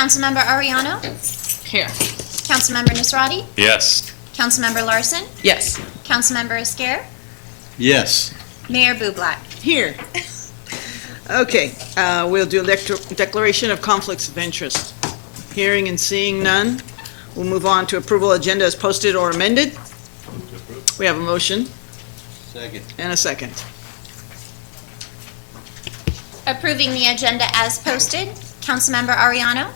Councilmember Ariano? Here. Councilmember Nisrati? Yes. Councilmember Larson? Yes. Councilmember Esquer? Yes. Mayor Bublak? Here. Okay, we'll do a declaration of conflicts of interest. Hearing and seeing none, we'll move on to approval agenda as posted or amended. We have a motion Second. and a second. Approving the agenda as posted. Councilmember Ariano?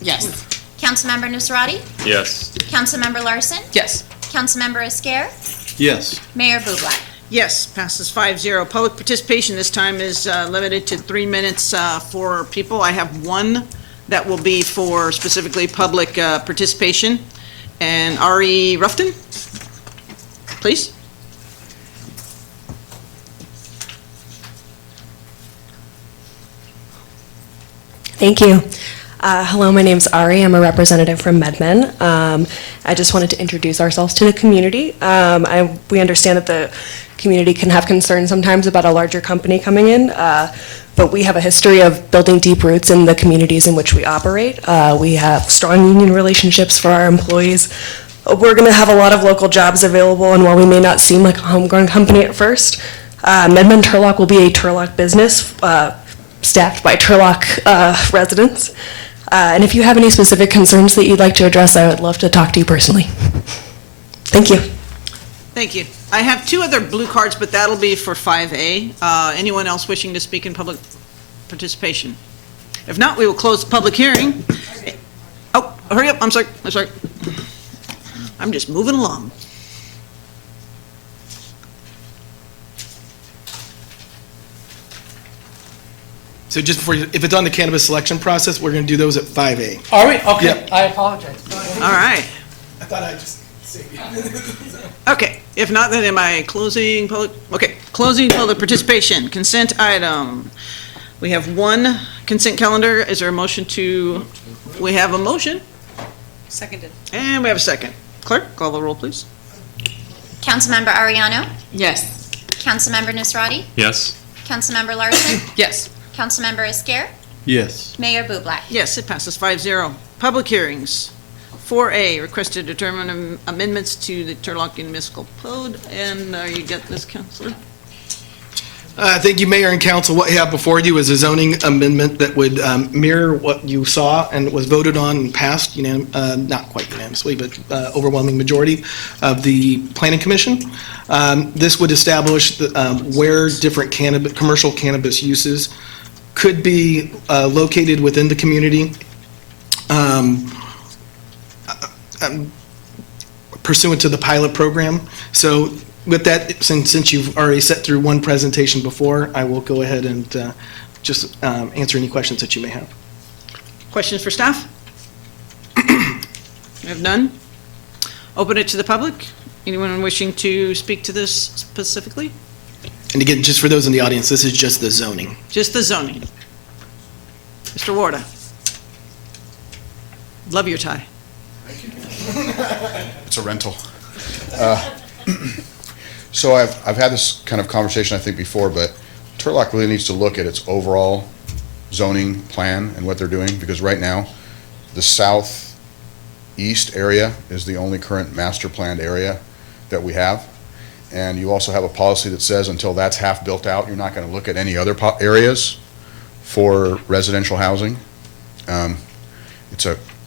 Yes. Councilmember Nisrati? Yes. Councilmember Larson? Yes. Councilmember Esquer? Yes. Mayor Bublak? Yes, passes 5-0. Public participation this time is limited to 3 minutes for people. I have one that will be for specifically public participation. And Ari Ruffton, please. Thank you. Hello, my name's Ari. I'm a representative from MedMen. I just wanted to introduce ourselves to the community. We understand that the community can have concerns sometimes about a larger company coming in, but we have a history of building deep roots in the communities in which we operate. We have strong union relationships for our employees. We're going to have a lot of local jobs available, and while we may not seem like a homegrown company at first, MedMen Turlock will be a Turlock business staffed by Turlock residents. And if you have any specific concerns that you'd like to address, I would love to talk to you personally. Thank you. Thank you. I have 2 other blue cards, but that'll be for 5A. Anyone else wishing to speak in public participation? If not, we will close the public hearing. Oh, hurry up, I'm sorry. I'm just moving along. So just before, if it's on the cannabis selection process, we're going to do those at 5A. Are we? Okay. Yep. I apologize. All right. I thought I'd just say Okay, if not, then am I closing public? Okay, closing public participation, consent item. We have 1 consent calendar. Is there a motion to, we have a motion, Seconded. and we have a second. Clerk, call the roll, please. Councilmember Ariano? Yes. Councilmember Nisrati? Yes. Councilmember Larson? Yes. Councilmember Esquer? Yes. Mayor Bublak? Yes, it passes 5-0. Public hearings. 4A, request to determine amendments to the Turlock Municipal Code. And you get this, Counselor? Thank you, Mayor and Council. What you have before you is a zoning amendment that would mirror what you saw and was voted on and passed, not quite unanimously, but overwhelming majority of the Planning Commission. This would establish where different commercial cannabis uses could be located within the community pursuant to the pilot program. So with that, since you've already sat through one presentation before, I will go ahead and just answer any questions that you may have. Questions for staff? We have none. Open it to the public. Anyone wishing to speak to this specifically? And again, just for those in the audience, this is just the zoning. Just the zoning. Mr. Warda. Love your tie. It's a rental. So I've had this kind of conversation, I think, before, but Turlock really needs to look at its overall zoning plan and what they're doing, because right now, the southeast area is the only current master planned area that we have. And you also have a policy that says until that's half built out, you're not going to look at any other areas for residential housing.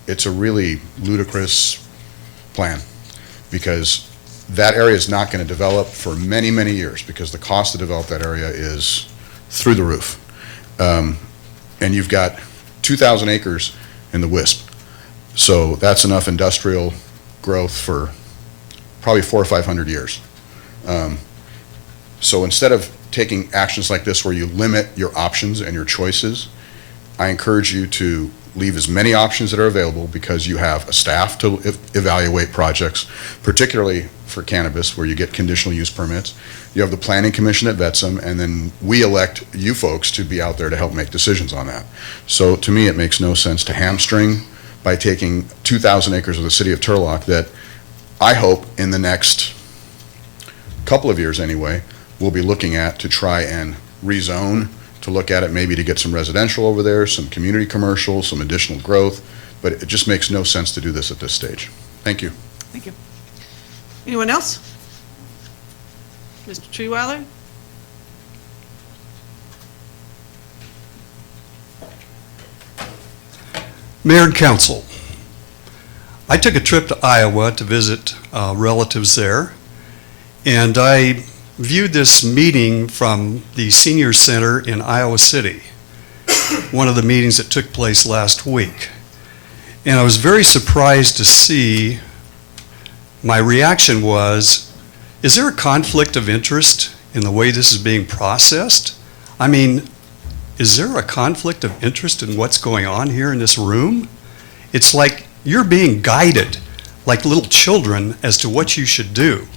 It's a really ludicrous plan, because that area is not going to develop for many, many years, because the cost to develop that area is through the roof. And you've got 2,000 acres in the WISP. So that's enough industrial growth for probably 400 or 500 years. So instead of taking actions like this where you limit your options and your choices, I encourage you to leave as many options that are available, because you have a staff to evaluate projects, particularly for cannabis where you get conditional use permits. You have the Planning Commission that vets them, and then we elect you folks to be out there to help make decisions on that. So to me, it makes no sense to hamstring by taking 2,000 acres of the city of Turlock that I hope in the next couple of years anyway, we'll be looking at to try and rezone, to look at it maybe to get some residential over there, some community commercial, some additional growth, but it just makes no sense to do this at this stage. Thank you. Thank you. Anyone else? Mr. Treeweiler? Mayor and council, I took a trip to Iowa to visit relatives there, and I viewed this meeting from the senior center in Iowa City, one of the meetings that took place last week. And I was very surprised to see, my reaction was, is there a conflict of interest in the way this is being processed? I mean, is there a conflict of interest in what's going on here in this room? It's like you're being guided like little children as to what you should do.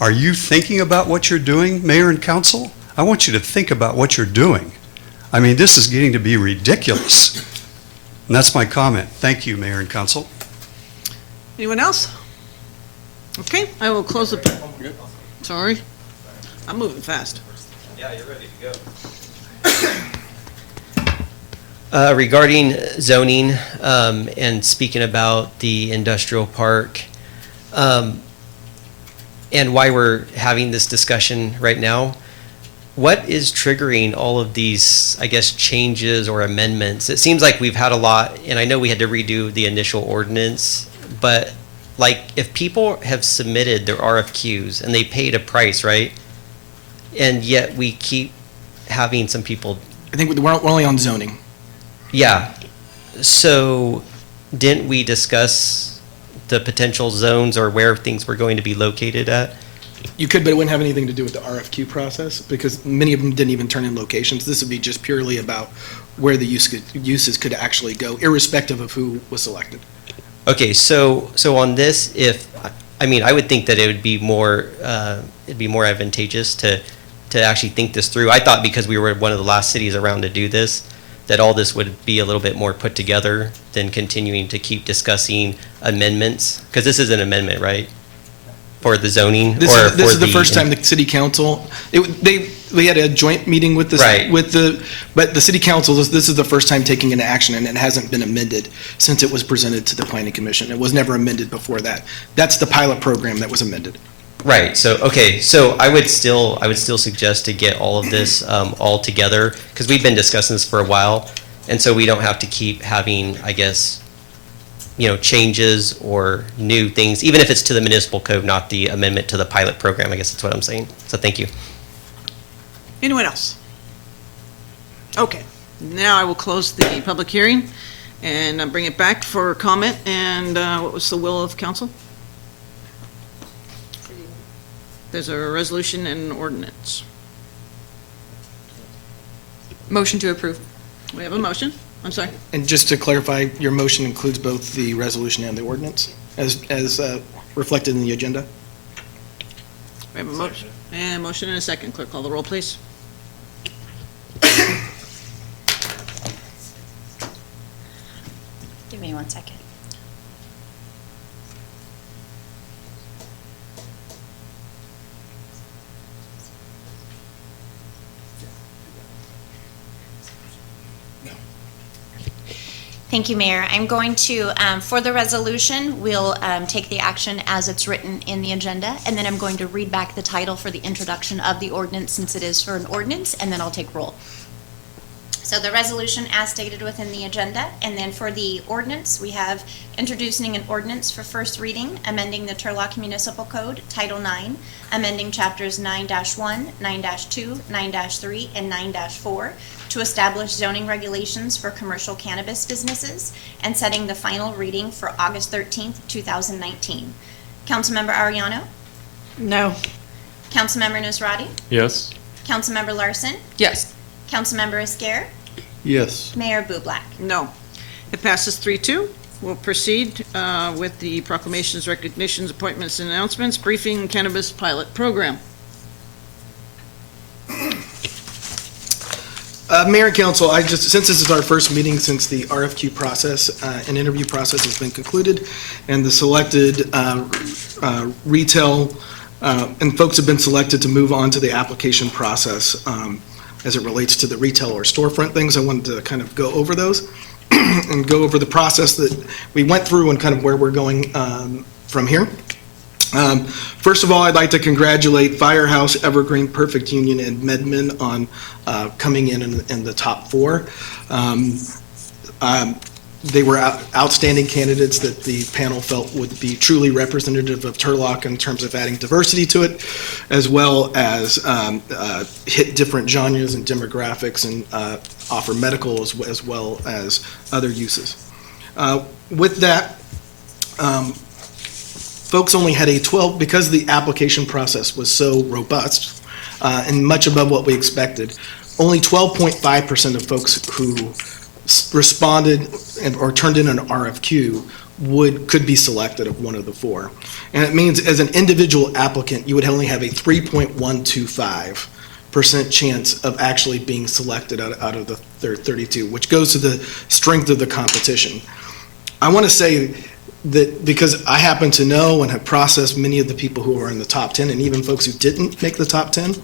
Are you thinking about what you're doing, Mayor and Council? I want you to think about what you're doing. I mean, this is getting to be ridiculous. And that's my comment. Thank you, Mayor and Council. Anyone else? Okay, I will close the, sorry, I'm moving fast. Yeah, you're ready to go. Regarding zoning, and speaking about the industrial park, and why we're having this discussion right now, what is triggering all of these, I guess, changes or amendments? It seems like we've had a lot, and I know we had to redo the initial ordinance, but like if people have submitted their RFQs and they paid a price, right? And yet we keep having some people. I think we're only on zoning. Yeah. So didn't we discuss the potential zones or where things were going to be located at? You could, but it wouldn't have anything to do with the RFQ process because many of them didn't even turn in locations. This would be just purely about where the uses could actually go, irrespective of who was selected. Okay, so on this, I would think that it would be more, it'd be more advantageous to actually think this through. I thought because we were one of the last cities around to do this, that all this would be a little bit more put together than continuing to keep discussing amendments, because this is an amendment, right? For the zoning? This is the first time the city council, we had a joint meeting with the, Right. but the city council, this is the first time taking an action, and it hasn't been amended since it was presented to the planning commission. It was never amended before that. That's the pilot program that was amended. Right, so, okay, so I would still suggest to get all of this all together, because we've been discussing this for a while, and so we don't have to keep having, I guess, changes or new things, even if it's to the municipal code, not the amendment to the pilot program. I guess that's what I'm saying. So thank you. Anyone else? Okay, now I will close the public hearing and bring it back for comment. And what was the will of council? There's a resolution and an ordinance. Motion to approve. We have a motion. I'm sorry. And just to clarify, your motion includes both the resolution and the ordinance as reflected in the agenda? We have a motion. And a motion and a second. Clerk, call the roll, please. Give me 1 second. Thank you, Mayor. I'm going to, for the resolution, we'll take the action as it's written in the agenda, and then I'm going to read back the title for the introduction of the ordinance, since it is for an ordinance, and then I'll take roll. So the resolution as stated within the agenda, and then for the ordinance, we have introducing an ordinance for first reading, amending the Turlock Municipal Code, Title 9, amending chapters 9-1, 9-2, 9-3, and 9-4 to establish zoning regulations for commercial cannabis businesses, and setting the final reading for August 13th, 2019. Councilmember Ariano? No. Councilmember Nusrati? Yes. Councilmember Larson? Yes. Councilmember Esquer? Yes. Mayor Bublak? No. It passes 3-2. We'll proceed with the proclamations, recognitions, appointments, and announcements. Briefing Cannabis Pilot Program. Mayor and council, since this is our first meeting since the RFQ process and interview process has been concluded, and the selected retail and folks have been selected to move on to the application process as it relates to the retail or storefront things, I wanted to kind of go over those. and go over the process that we went through and kind of where we're going from here. First of all, I'd like to congratulate Firehouse, Evergreen, Perfect Union, and Medman on coming in the top 4. They were outstanding candidates that the panel felt would be truly representative of Turlock in terms of adding diversity to it, as well as hit different genres and demographics and offer medical as well as other uses. With that, folks only had a 12, because the application process was so robust and much above what we expected, only 12.5% of folks who responded or turned in an RFQ could be selected of one of the 4. And it means as an individual applicant, you would only have a 3.125% chance of actually being selected out of the 32, which goes to the strength of the competition. I want to say that because I happen to know and have processed many of the people who are in the top 10 and even folks who didn't make the top 10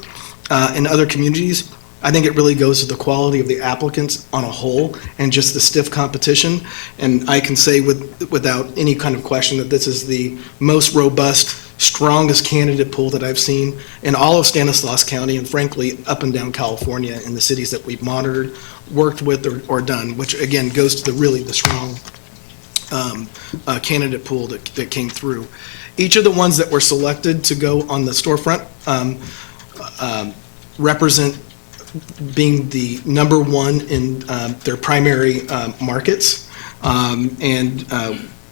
in other communities, I think it really goes to the quality of the applicants on a whole and just the stiff competition. And I can say without any kind of question that this is the most robust, strongest candidate pool that I've seen in all of Stanislaus County and frankly up and down California in the cities that we've monitored, worked with, or done, which again goes to the strong candidate pool that came through. Each of the ones that were selected to go on the storefront represent being the number 1 in their primary markets, and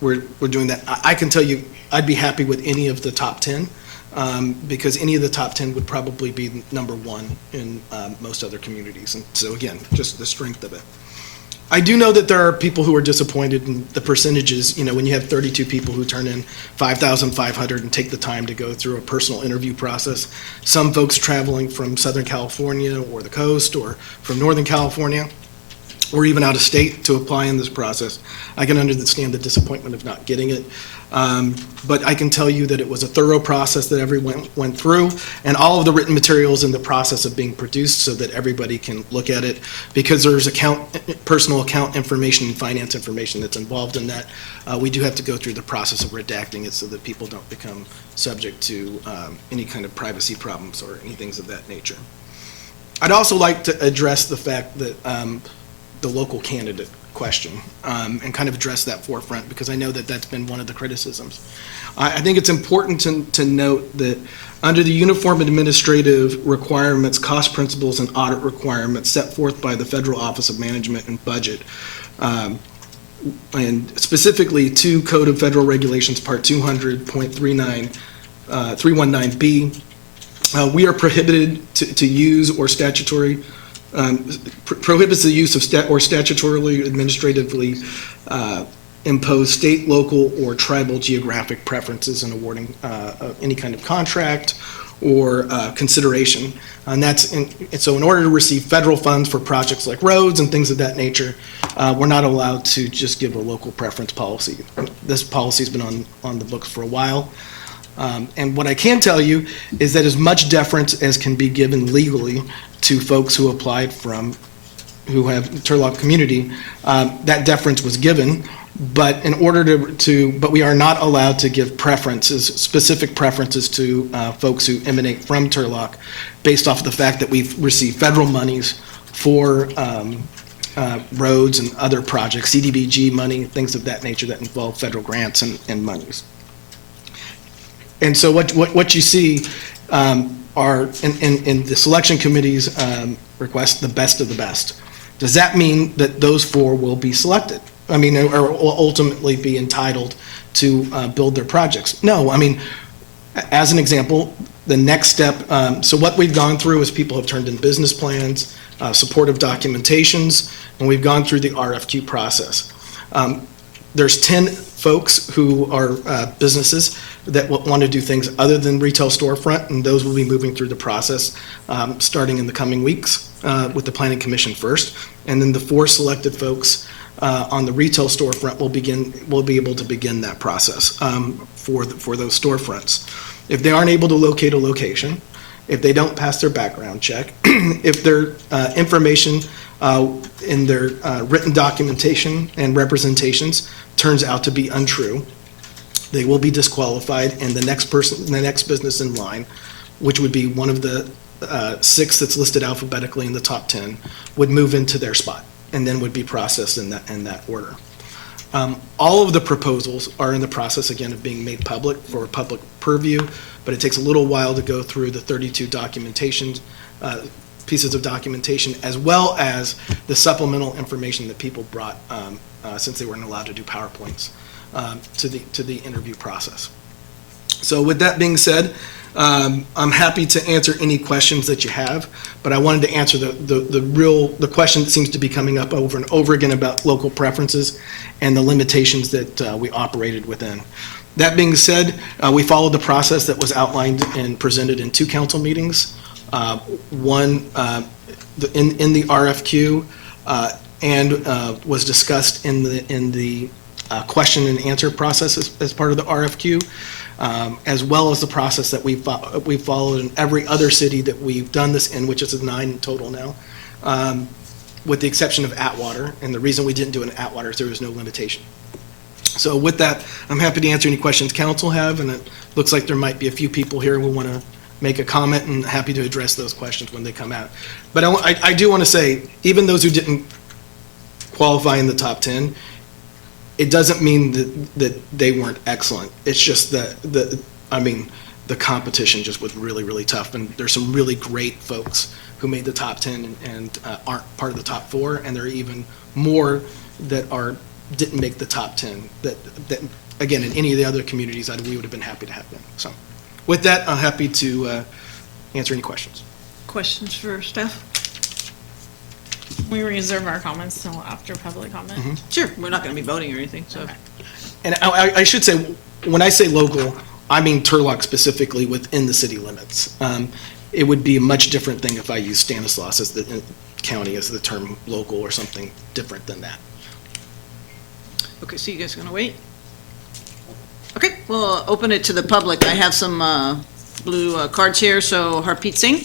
we're doing that. I can tell you I'd be happy with any of the top 10 because any of the top 10 would probably be number 1 in most other communities. And so again, just the strength of it. I do know that there are people who are disappointed in the percentages. You know, when you have 32 people who turn in 5,500 and take the time to go through a personal interview process, some folks traveling from Southern California or the coast or from Northern California or even out of state to apply in this process, I can understand the disappointment of not getting it. But I can tell you that it was a thorough process that everyone went through, and all of the written materials in the process of being produced so that everybody can look at it, because there's personal account information and finance information that's involved in that. We do have to go through the process of redacting it so that people don't become subject to any kind of privacy problems or any things of that nature. I'd also like to address the fact that the local candidate question and kind of address that forefront, because I know that that's been one of the criticisms. I think it's important to note that under the Uniform Administrative Requirements, Cost Principles, and Audit Requirements set forth by the Federal Office of Management and Budget, and specifically to Code of Federal Regulations, Part 200.319B, we are prohibited to use or statutory prohibits the use of or statutorily administratively impose state, local, or tribal geographic preferences in awarding any kind of contract or consideration. And so in order to receive federal funds for projects like roads and things of that nature, we're not allowed to just give a local preference policy. This policy's been on the books for a while. And what I can tell you is that as much deference as can be given legally to folks who applied who have Turlock community, that deference was given, but in order but we are not allowed to give specific preferences to folks who emanate from Turlock based off of the fact that we've received federal monies for roads and other projects, CDBG money, things of that nature that involve federal grants and monies. And so what you see are in the selection committee's request, the best of the best. Does that mean that those 4 will be selected? I mean, or will ultimately be entitled to build their projects? No. I mean, as an example, the next step, so what we've gone through is people have turned in business plans, supportive documentations, and we've gone through the RFQ process. There's 10 folks who are businesses that want to do things other than retail storefront, and those will be moving through the process starting in the coming weeks with the Planning Commission first. And then the 4 selected folks on the retail storefront will be able to begin that process for those storefronts. If they aren't able to locate a location, if they don't pass their background check, if their information in their written documentation and representations turns out to be untrue, they will be disqualified, and the next business in line, which would be one of the 6 that's listed alphabetically in the top 10, would move into their spot and then would be processed in that order. All of the proposals are in the process, again, of being made public for public purview, but it takes a little while to go through the 32 pieces of documentation, as well as the supplemental information that people brought since they weren't allowed to do PowerPoints to the interview process. So with that being said, I'm happy to answer any questions that you have, but I wanted to answer the question that seems to be coming up over and over again about local preferences and the limitations that we operated within. That being said, we followed the process that was outlined and presented in 2 council meetings. One in the RFQ and was discussed in the question and answer process as part of the RFQ. As well as the process that we've followed in every other city that we've done this in, which is 9 in total now, with the exception of Atwater. And the reason we didn't do it in Atwater is there was no limitation. So with that, I'm happy to answer any questions council have, and it looks like there might be a few people here who want to make a comment, and happy to address those questions when they come out. But I do want to say, even those who didn't qualify in the top 10, it doesn't mean that they weren't excellent. It's just that the competition just was really, really tough. And there's some really great folks who made the top 10 and aren't part of the top 4. And there are even more that didn't make the top 10 that again, in any of the other communities, we would have been happy to have them. So with that, I'm happy to answer any questions. Questions for staff? We reserve our comments till after public comment. Sure, we're not going to be voting or anything, so. Okay. And I should say, when I say local, I mean Turlock specifically within the city limits. It would be a much different thing if I used Stanislaus as the county as the term local or something different than that. Okay, so you guys are going to wait? Okay, we'll open it to the public. I have some blue cards here, so Harpreet Singh.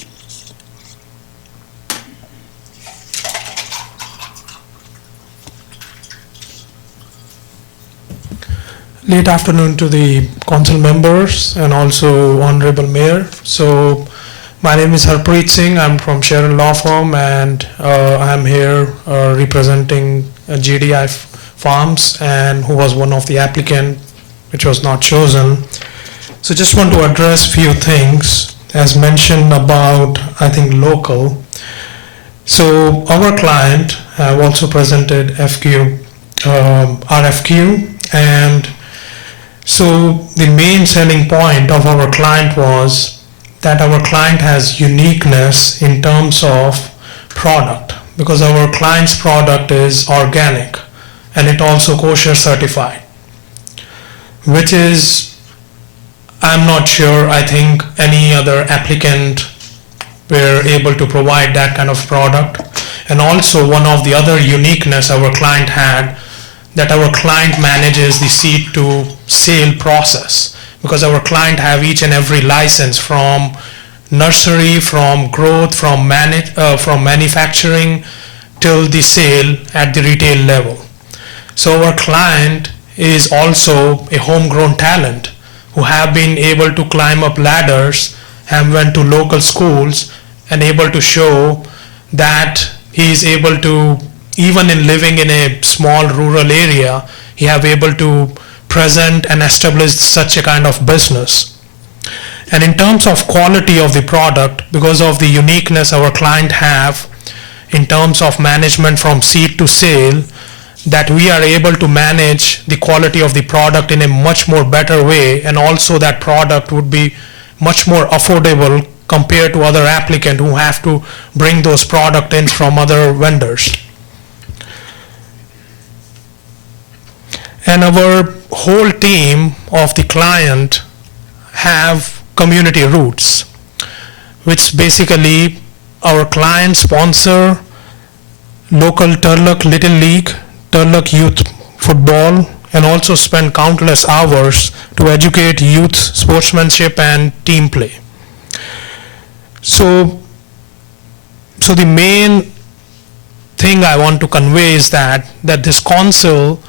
Late afternoon to the council members and also honorable mayor. So my name is Harpreet Singh. I'm from Sharon Law Firm, and I'm here representing GDI Farms, and who was one of the applicant which was not chosen. So just want to address few things as mentioned about, I think, local. So our client have also presented RFQ, and so the main selling point of our client was that our client has uniqueness in terms of product, because our client's product is organic and it also kosher certified, which is, I'm not sure, I think any other applicant were able to provide that kind of product. And also one of the other uniqueness our client had, that our client manages the seed to sale process, because our client have each and every license from nursery, from growth, from manufacturing till the sale at the retail level. So our client is also a homegrown talent who have been able to climb up ladders and went to local schools and able to show that he is able to, even in living in a small rural area, he have able to present and establish such a kind of business. And in terms of quality of the product, because of the uniqueness our client have in terms of management from seed to sale, that we are able to manage the quality of the product in a much more better way, and also that product would be much more affordable compared to other applicants who have to bring those product in from other vendors. And our whole team of the client have community roots, which basically our client sponsor local Turlock Little League, Turlock Youth Football, and also spend countless hours to educate youth sportsmanship and team play. So the main thing I want to convey is that this council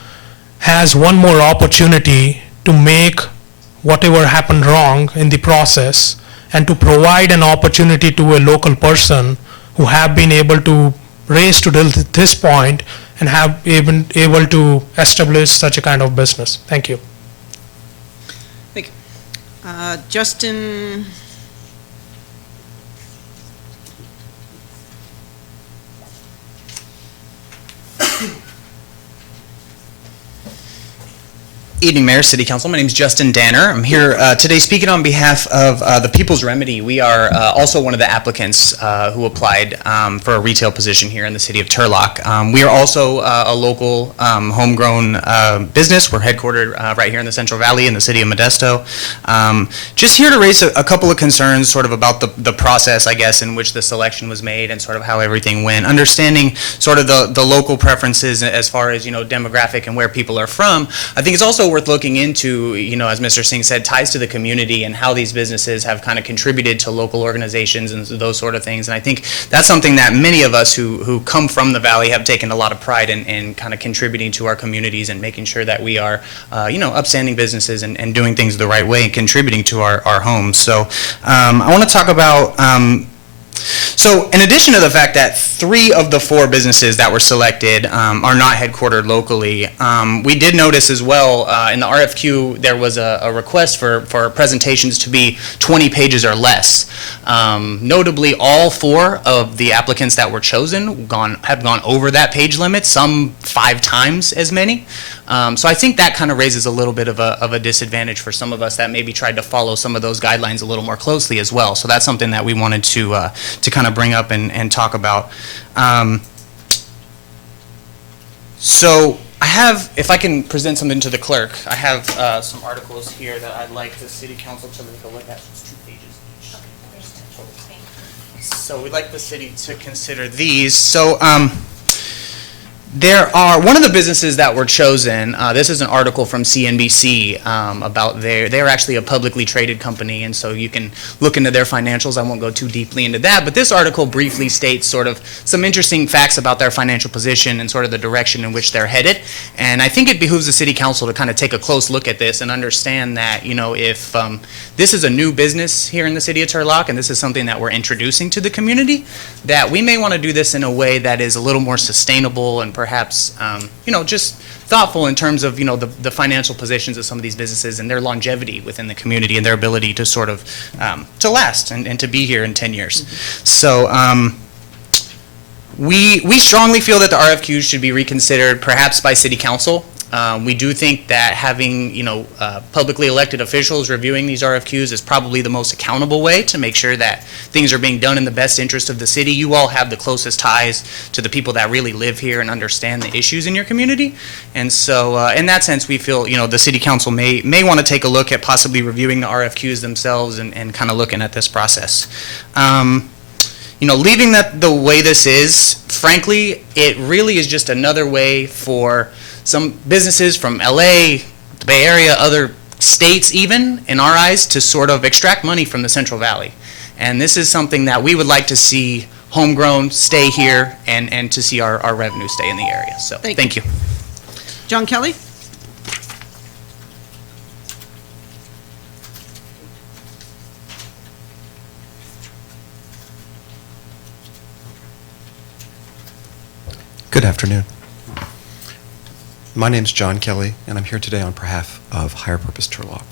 has one more opportunity to make whatever happened wrong in the process and to provide an opportunity to a local person who have been able to raise to this point and have been able to establish such a kind of business. Thank you. Thank you. Justin, Evening, Mayor, City Council. My name is Justin Danner. I'm here today speaking on behalf of the People's Remedy. We are also one of the applicants who applied for a retail position here in the city of Turlock. We are also a local homegrown business. We're headquartered right here in the Central Valley in the city of Modesto. Just here to raise a couple of concerns sort of about the process, I guess, in which the selection was made and sort of how everything went. Understanding sort of the local preferences as far as, demographic and where people are from, I think it's also worth looking into, as Mr. Singh said, ties to the community and how these businesses have kind of contributed to local organizations and those sort of things. And I think that's something that many of us who come from the Valley have taken a lot of pride in kind of contributing to our communities and making sure that we are, upstanding businesses and doing things the right way and contributing to our homes. So I want to talk about so in addition to the fact that 3 of the 4 businesses that were selected are not headquartered locally, we did notice as well in the RFQ there was a request for presentations to be 20 pages or less. Notably, all 4 of the applicants that were chosen have gone over that page limit, some 5 times as many. So I think that kind of raises a little bit of a disadvantage for some of us that maybe tried to follow some of those guidelines a little more closely as well. So that's something that we wanted to kind of bring up and talk about. So I have, if I can present something to the clerk, I have some articles here that I'd like the city council to take a look at. It's 2 pages each. So we'd like the city to consider these. So there are, one of the businesses that were chosen, this is an article from CNBC about they're actually a publicly traded company, and so you can look into their financials. I won't go too deeply into that, but this article briefly states sort of some interesting facts about their financial position and sort of the direction in which they're headed. And I think it behooves the city council to kind of take a close look at this and understand that, if this is a new business here in the city of Turlock, and this is something that we're introducing to the community, that we may want to do this in a way that is a little more sustainable and perhaps, just thoughtful in terms of, the financial positions of some of these businesses and their longevity within the community and their ability to sort of, to last and to be here in 10 years. Mm-hmm. So we strongly feel that the RFQs should be reconsidered perhaps by city council. We do think that having, publicly elected officials reviewing these RFQs is probably the most accountable way to make sure that things are being done in the best interest of the city. You all have the closest ties to the people that really live here and understand the issues in your community. And so in that sense, we feel, the city council may want to take a look at possibly reviewing the RFQs themselves and kind of looking at this process. Leaving that the way this is, frankly, it really is just another way for some businesses from LA, the Bay Area, other states even, in our eyes, to sort of extract money from the Central Valley. And this is something that we would like to see homegrown stay here and to see our revenue stay in the area. So thank you. John Kelly? Good afternoon. My name's John Kelly, and I'm here today on behalf of Higher Purpose Turlock.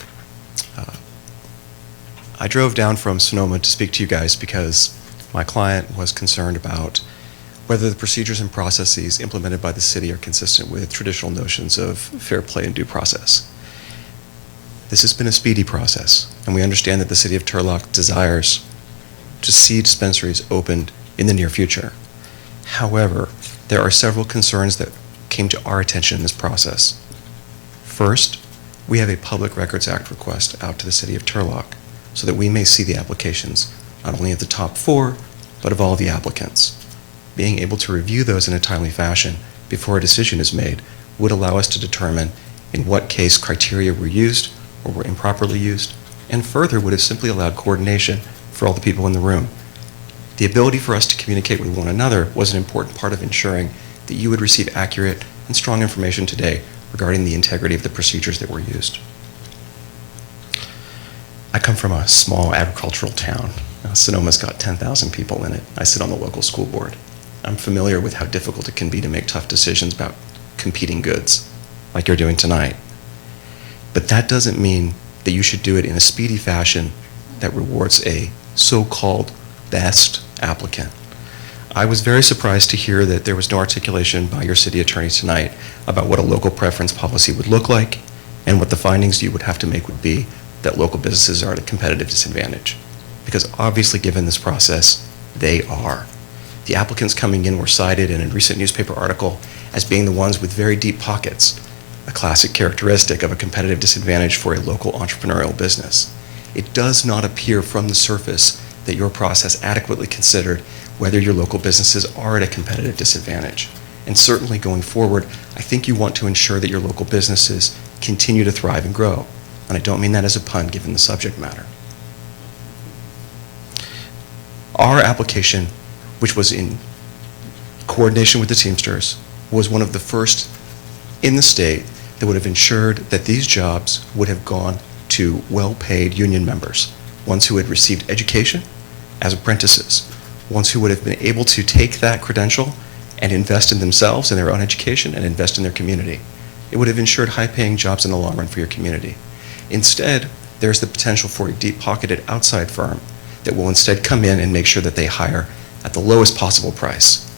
I drove down from Sonoma to speak to you guys because my client was concerned about whether the procedures and processes implemented by the city are consistent with traditional notions of fair play and due process. This has been a speedy process, and we understand that the city of Turlock desires to see dispensaries opened in the near future. However, there are several concerns that came to our attention in this process. First, we have a Public Records Act request out to the city of Turlock so that we may see the applications, not only of the top 4, but of all the applicants. Being able to review those in a timely fashion before a decision is made would allow us to determine in what case criteria were used or were improperly used, and further would have simply allowed coordination for all the people in the room. The ability for us to communicate with one another was an important part of ensuring that you would receive accurate and strong information today regarding the integrity of the procedures that were used. I come from a small agricultural town. Sonoma's got 10,000 people in it. I sit on the local school board. I'm familiar with how difficult it can be to make tough decisions about competing goods, like you're doing tonight. But that doesn't mean that you should do it in a speedy fashion that rewards a so-called best applicant. I was very surprised to hear that there was no articulation by your city attorney tonight about what a local preference policy would look like and what the findings you would have to make would be that local businesses are at a competitive disadvantage. Because obviously, given this process, they are. The applicants coming in were cited in a recent newspaper article as being the ones with very deep pockets, a classic characteristic of a competitive disadvantage for a local entrepreneurial business. It does not appear from the surface that your process adequately considered whether your local businesses are at a competitive disadvantage. And certainly going forward, I think you want to ensure that your local businesses continue to thrive and grow. And I don't mean that as a pun, given the subject matter. Our application, which was in coordination with the Teamsters, was one of the first in the state that would have ensured that these jobs would have gone to well-paid union members, ones who had received education as apprentices, ones who would have been able to take that credential and invest in themselves and their own education and invest in their community. It would have ensured high-paying jobs in the long run for your community. Instead, there's the potential for a deep-pocketed outside firm that will instead come in and make sure that they hire at the lowest possible price.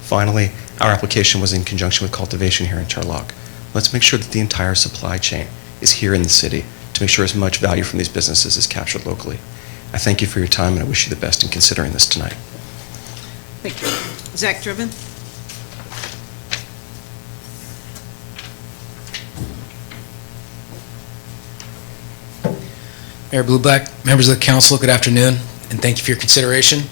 Finally, our application was in conjunction with cultivation here in Turlock. Let's make sure that the entire supply chain is here in the city to make sure as much value from these businesses is captured locally. I thank you for your time, and I wish you the best in considering this tonight. Thank you. Zach Driven? Mayor Blueback, members of the council, good afternoon, and thank you for your consideration.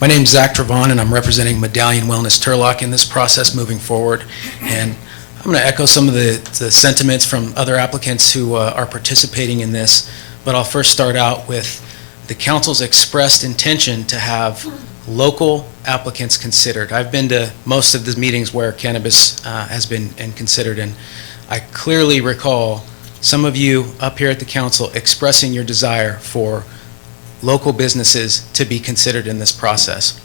My name is Zach Trevon, and I'm representing Medallion Wellness Turlock in this process moving forward. And I'm going to echo some of the sentiments from other applicants who are participating in this, but I'll first start out with the council's expressed intention to have local applicants considered. I've been to most of the meetings where cannabis has been considered, and I clearly recall some of you up here at the council expressing your desire for local businesses to be considered in this process.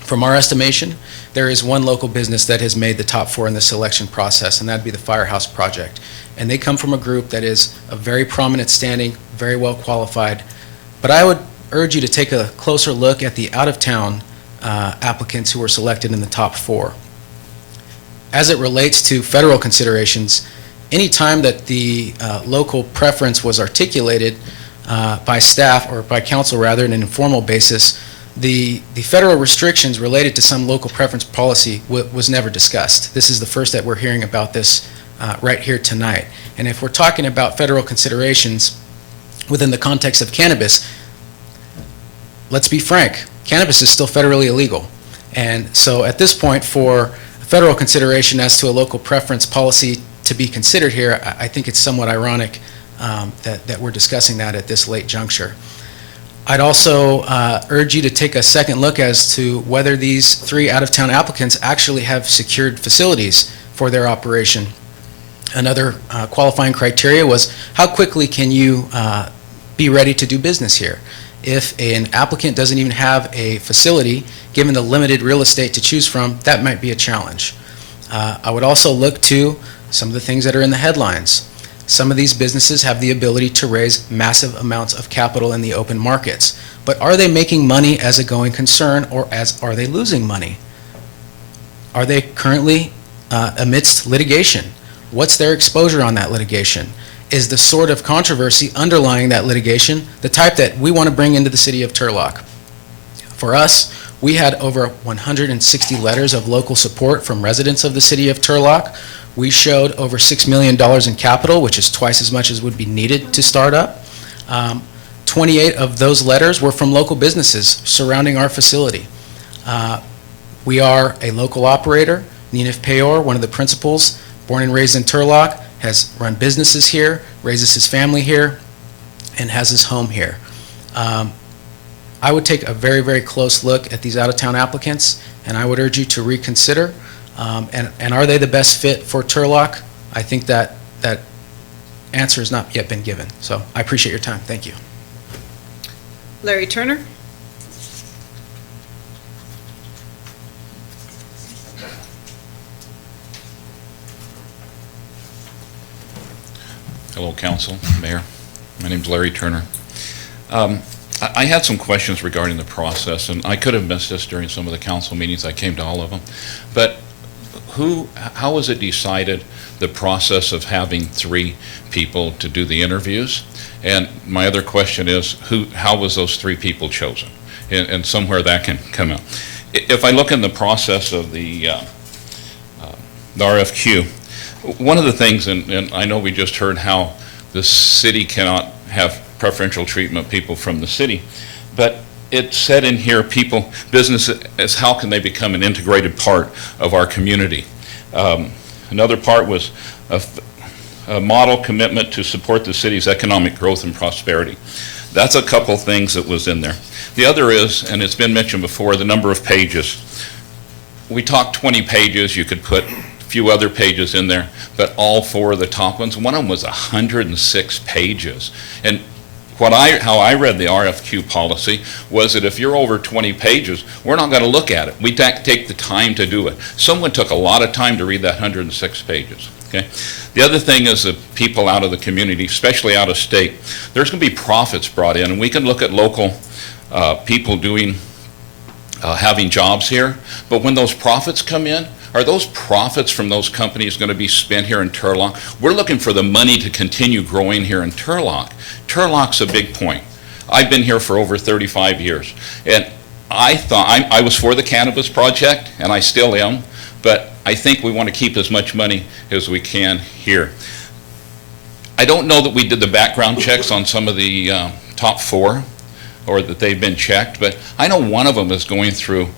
From our estimation, there is one local business that has made the top 4 in the selection process, and that'd be the Firehouse Project. And they come from a group that is a very prominent standing, very well qualified. But I would urge you to take a closer look at the out-of-town applicants who were selected in the top 4. As it relates to federal considerations, any time that the local preference was articulated by staff, or by council rather, in an informal basis, the federal restrictions related to some local preference policy was never discussed. This is the first that we're hearing about this right here tonight. And if we're talking about federal considerations within the context of cannabis, let's be frank, cannabis is still federally illegal. And so at this point, for federal consideration as to a local preference policy to be considered here, I think it's somewhat ironic that we're discussing that at this late juncture. I'd also urge you to take a second look as to whether these 3 out-of-town applicants actually have secured facilities for their operation. Another qualifying criteria was how quickly can you be ready to do business here? If an applicant doesn't even have a facility, given the limited real estate to choose from, that might be a challenge. I would also look to some of the things that are in the headlines. Some of these businesses have the ability to raise massive amounts of capital in the open markets. But are they making money as a going concern, or are they losing money? Are they currently amidst litigation? What's their exposure on that litigation? Is the sort of controversy underlying that litigation the type that we want to bring into the city of Turlock? For us, we had over 160 letters of local support from residents of the city of Turlock. We showed over $6 million in capital, which is twice as much as would be needed to start up. 28 of those letters were from local businesses surrounding our facility. We are a local operator. Ninif Payor, one of the principals, born and raised in Turlock, has run businesses here, raises his family here, and has his home here. I would take a very, very close look at these out-of-town applicants, and I would urge you to reconsider. And are they the best fit for Turlock? I think that answer has not yet been given. So I appreciate your time. Thank you. Larry Turner? Hello, Council, Mayor. My name's Larry Turner. I had some questions regarding the process, and I could have missed this during some of the council meetings. I came to all of them. But how was it decided, the process of having 3 people to do the interviews? And my other question is, how was those 3 people chosen? And somewhere that can come out. If I look in the process of the RFQ, one of the things, and I know we just heard how the city cannot have preferential treatment people from the city, but it said in here, business is how can they become an integrated part of our community. Another part was a model commitment to support the city's economic growth and prosperity. That's a couple things that was in there. The other is, and it's been mentioned before, the number of pages. We talked 20 pages, you could put few other pages in there, but all 4 of the top ones, one of them was 106 pages. And how I read the RFQ policy was that if you're over 20 pages, we're not going to look at it. We take the time to do it. Someone took a lot of time to read that 106 pages. Okay. The other thing is the people out of the community, especially out of state, there's going to be profits brought in, and we can look at local people having jobs here, but when those profits come in, are those profits from those companies going to be spent here in Turlock? We're looking for the money to continue growing here in Turlock. Turlock's a big point. I've been here for over 35 years, and I thought I was for the cannabis project, and I still am, but I think we want to keep as much money as we can here. I don't know that we did the background checks on some of the top 4, or that they've been checked, but I know one of them is going through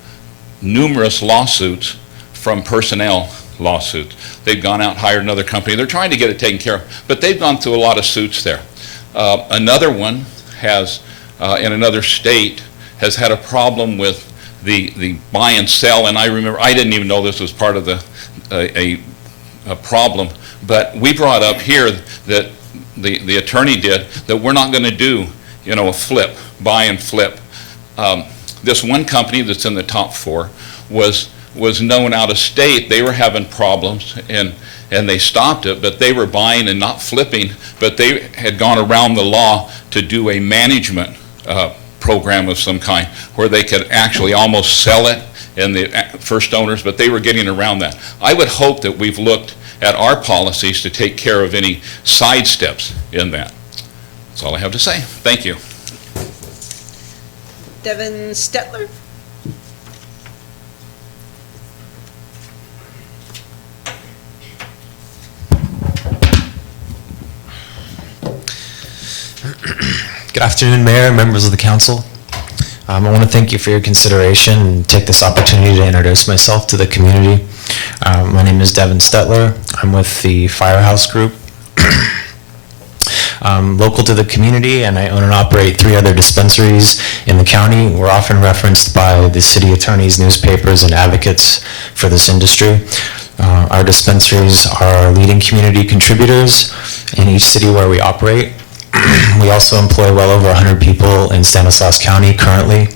numerous lawsuits from personnel lawsuits. They've gone out and hired another company. They're trying to get it taken care of, but they've gone through a lot of suits there. Another one has, in another state, has had a problem with the buy and sell, and I remember, I didn't even know this was part of a problem, but we brought up here that the attorney did, that we're not going to do, a flip, buy and flip. This one company that's in the top 4 was known out of state. They were having problems, and they stopped it, but they were buying and not flipping, but they had gone around the law to do a management program of some kind where they could actually almost sell it and the first owners, but they were getting around that. I would hope that we've looked at our policies to take care of any sidesteps in that. That's all I have to say. Thank you. Devin Stetler? Good afternoon, Mayor and members of the council. I want to thank you for your consideration and take this opportunity to introduce myself to the community. My name is Devin Stetler. I'm with the Firehouse Group. I'm local to the community, and I own and operate 3 other dispensaries in the county. We're often referenced by the city attorneys, newspapers, and advocates for this industry. Our dispensaries are leading community contributors in each city where we operate. We also employ well over 100 people in Stanislaus County currently.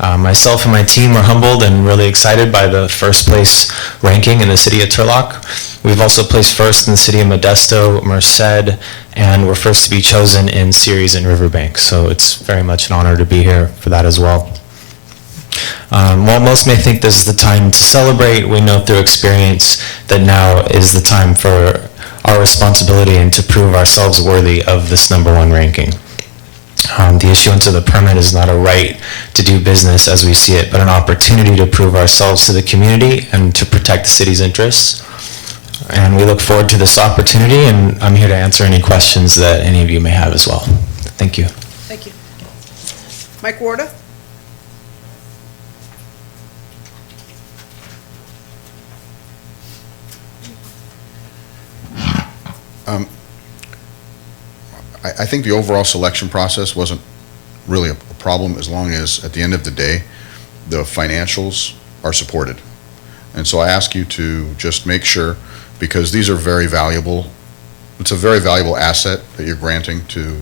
Myself and my team are humbled and really excited by the first place ranking in the city of Turlock. We've also placed first in the city of Modesto, Merced, and we're first to be chosen in Ceres and Riverbank. So it's very much an honor to be here for that as well. While most may think this is the time to celebrate, we know through experience that now is the time for our responsibility and to prove ourselves worthy of this #1 ranking. The issuance of the permit is not a right to do business as we see it, but an opportunity to prove ourselves to the community and to protect the city's interests. And we look forward to this opportunity, and I'm here to answer any questions that any of you may have as well. Thank you. Thank you. Mike Warda? I think the overall selection process wasn't really a problem as long as, at the end of the day, the financials are supported. And so I ask you to just make sure, because these are very valuable, it's a very valuable asset that you're granting to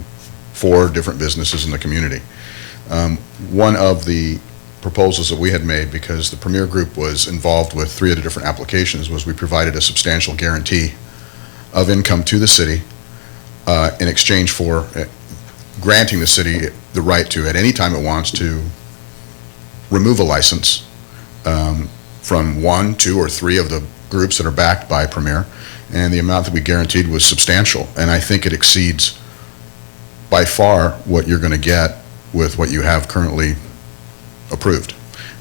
4 different businesses in the community. One of the proposals that we had made, because the Premier Group was involved with 3 of the different applications, was we provided a substantial guarantee of income to the city in exchange for granting the city the right to, at any time it wants, to remove a license from 1, 2, or 3 of the groups that are backed by Premier, and the amount that we guaranteed was substantial, and I think it exceeds by far what you're going to get with what you have currently approved.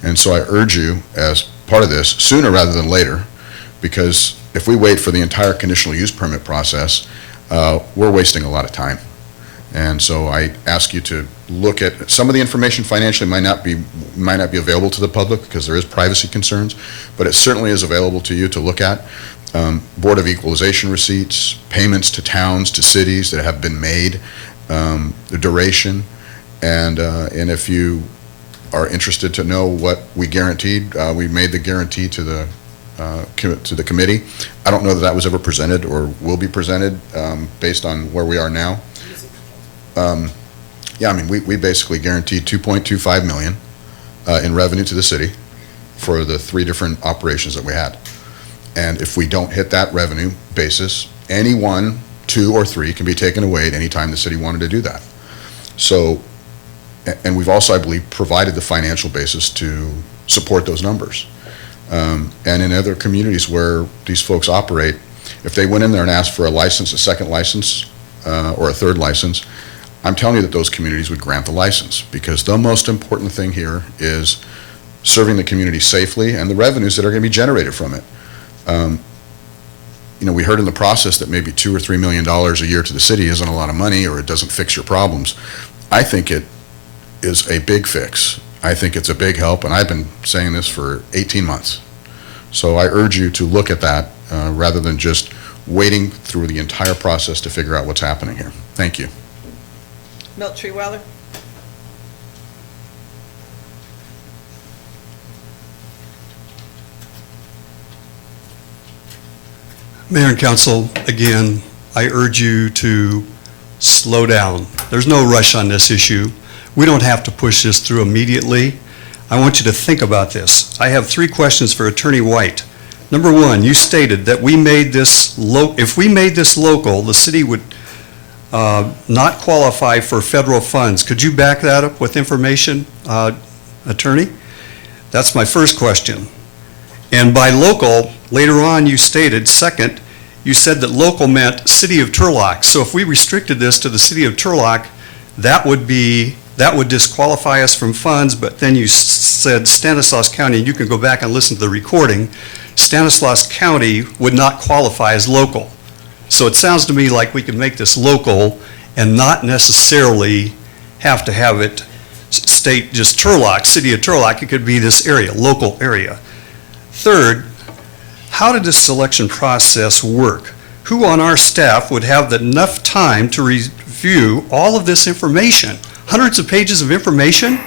And so I urge you, as part of this, sooner rather than later, because if we wait for the entire conditional use permit process, we're wasting a lot of time. And so I ask you to look at, some of the information financially might not be available to the public because there is privacy concerns, but it certainly is available to you to look at. Board of Equalization receipts, payments to towns, to cities that have been made, the duration, and if you are interested to know what we guaranteed, we made the guarantee to the committee. I don't know that that was ever presented or will be presented based on where we are now. Yeah, I mean, we basically guaranteed $2.25 million in revenue to the city for the 3 different operations that we had. And if we don't hit that revenue basis, any 1, 2, or 3 can be taken away at any time the city wanted to do that. So, and we've also, I believe, provided the financial basis to support those numbers. And in other communities where these folks operate, if they went in there and asked for a license, a second license, or a third license, I'm telling you that those communities would grant the license, because the most important thing here is serving the community safely and the revenues that are going to be generated from it. You know, we heard in the process that maybe $2 or $3 million a year to the city isn't a lot of money, or it doesn't fix your problems. I think it is a big fix. I think it's a big help, and I've been saying this for 18 months. So I urge you to look at that rather than just waiting through the entire process to figure out what's happening here. Thank you. Milt Treeweiler? Mayor and Council, again, I urge you to slow down. There's no rush on this issue. We don't have to push this through immediately. I want you to think about this. I have 3 questions for Attorney White. Number 1, you stated that we made this if we made this local, the city would not qualify for federal funds. Could you back that up with information, Attorney? That's my first question. And by local, later on you stated, second, you said that local meant City of Turlock. So if we restricted this to the City of Turlock, that would disqualify us from funds, but then you said Stanislaus County, and you can go back and listen to the recording, Stanislaus County would not qualify as local. So it sounds to me like we can make this local and not necessarily have to have it state just Turlock, City of Turlock. It could be this area, local area. Third, how did this selection process work? Who on our staff would have enough time to review all of this information? Hundreds of pages of information?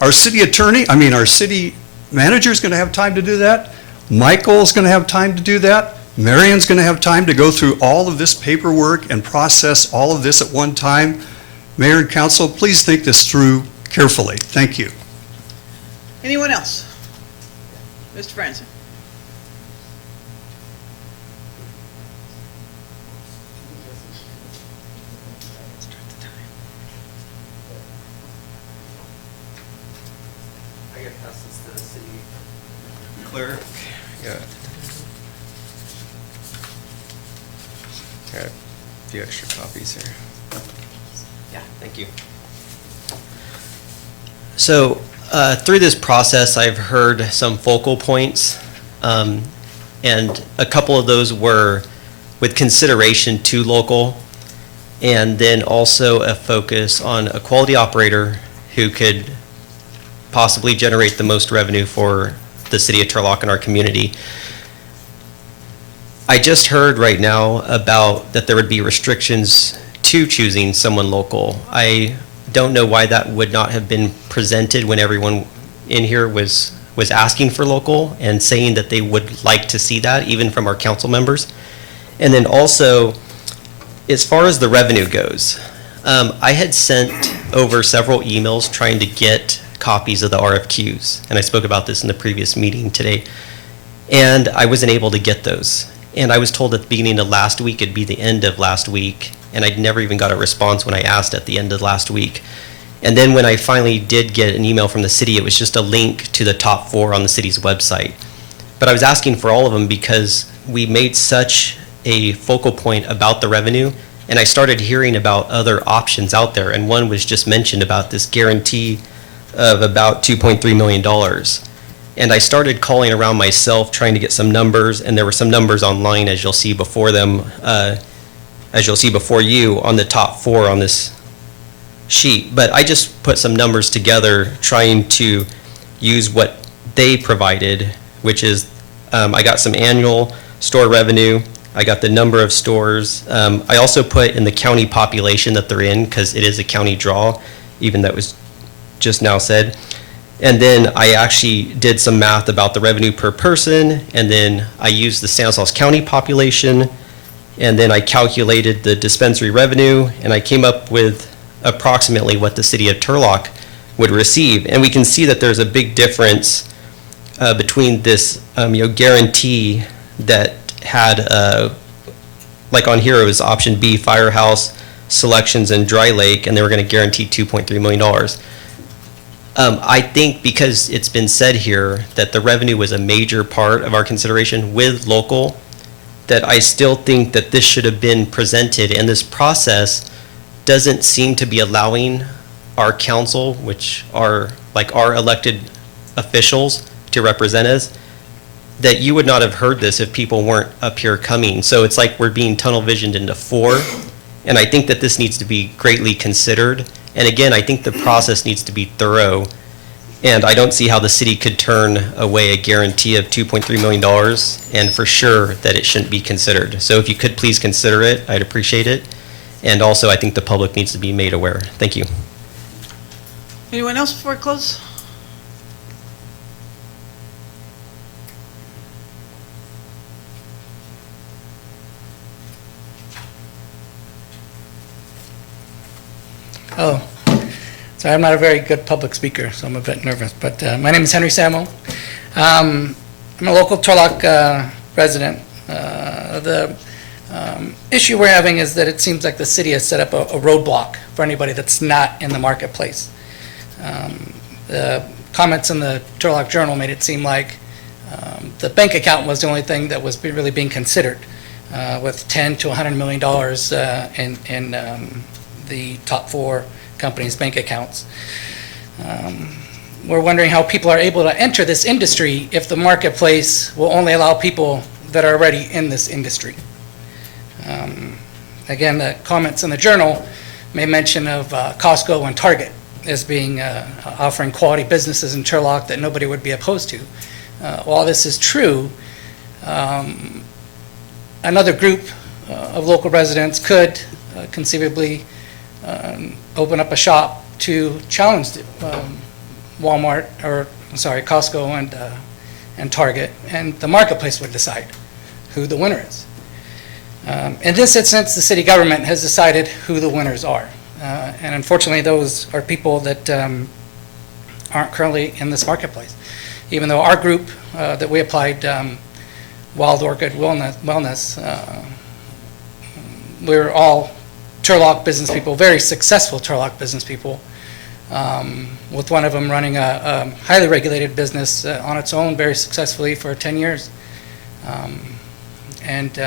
Our city attorney, our city manager is going to have time to do that. Michael's going to have time to do that. Marion's going to have time to go through all of this paperwork and process all of this at one time. Mayor and Council, please think this through carefully. Thank you. Anyone else? Mr. Franson? I get pass this to the city clerk. Yeah. Got a few extra copies here. Yeah, thank you. So through this process, I've heard some focal points, and a couple of those were with consideration to local, and then also a focus on a quality operator who could possibly generate the most revenue for the city of Turlock and our community. I just heard right now about that there would be restrictions to choosing someone local. I don't know why that would not have been presented when everyone in here was asking for local and saying that they would like to see that, even from our council members. And then also, as far as the revenue goes, I had sent over several emails trying to get copies of the RFQs, and I spoke about this in the previous meeting today, and I wasn't able to get those. And I was told at the beginning of last week it'd be the end of last week, and I'd never even got a response when I asked at the end of last week. And then when I finally did get an email from the city, it was just a link to the top 4 on the city's website. But I was asking for all of them because we made such a focal point about the revenue, and I started hearing about other options out there, and one was just mentioned about this guarantee of about $2.3 million. And I started calling around myself, trying to get some numbers, and there were some numbers online, as you'll see before them, as you'll see before you on the top 4 on this sheet. But I just put some numbers together, trying to use what they provided, which is, I got some annual store revenue, I got the number of stores. I also put in the county population that they're in, because it is a county draw, even that was just now said. And then I actually did some math about the revenue per person, and then I used the Stanislaus County population, and then I calculated the dispensary revenue, and I came up with approximately what the city of Turlock would receive. And we can see that there's a big difference between this guarantee that had, like on here, it was option B, Firehouse, Selections, and Dry Lake, and they were going to guarantee $2.3 million. I think because it's been said here that the revenue was a major part of our consideration with local, that I still think that this should have been presented, and this process doesn't seem to be allowing our council, which are like our elected officials to represent us, that you would not have heard this if people weren't up here coming. So it's like we're being tunnel visioned into 4, and I think that this needs to be greatly considered. And again, I think the process needs to be thorough, and I don't see how the city could turn away a guarantee of $2.3 million, and for sure that it shouldn't be considered. So if you could please consider it, I'd appreciate it. And also, I think the public needs to be made aware. Thank you. Anyone else before I close? Oh, sorry, I'm not a very good public speaker, so I'm a bit nervous. But my name is Henry Samo. I'm a local Turlock resident. The issue we're having is that it seems like the city has set up a roadblock for anybody that's not in the marketplace. The comments in the Turlock Journal made it seem like the bank account was the only thing that was really being considered, with $10 to $100 million in the top 4 companies' bank accounts. We're wondering how people are able to enter this industry if the marketplace will only allow people that are already in this industry. Again, the comments in the Journal made mention of Costco and Target as being offering quality businesses in Turlock that nobody would be opposed to. While this is true, another group of local residents could conceivably open up a shop to challenge Walmart, or sorry, Costco and Target, and the marketplace would decide who the winner is. In this instance, the city government has decided who the winners are. And unfortunately, those are people that aren't currently in this marketplace. Even though our group that we applied, Wild Orchid Wellness, we're all Turlock business people, very successful Turlock business people, with one of them running a highly regulated business on its own very successfully for 10 years. And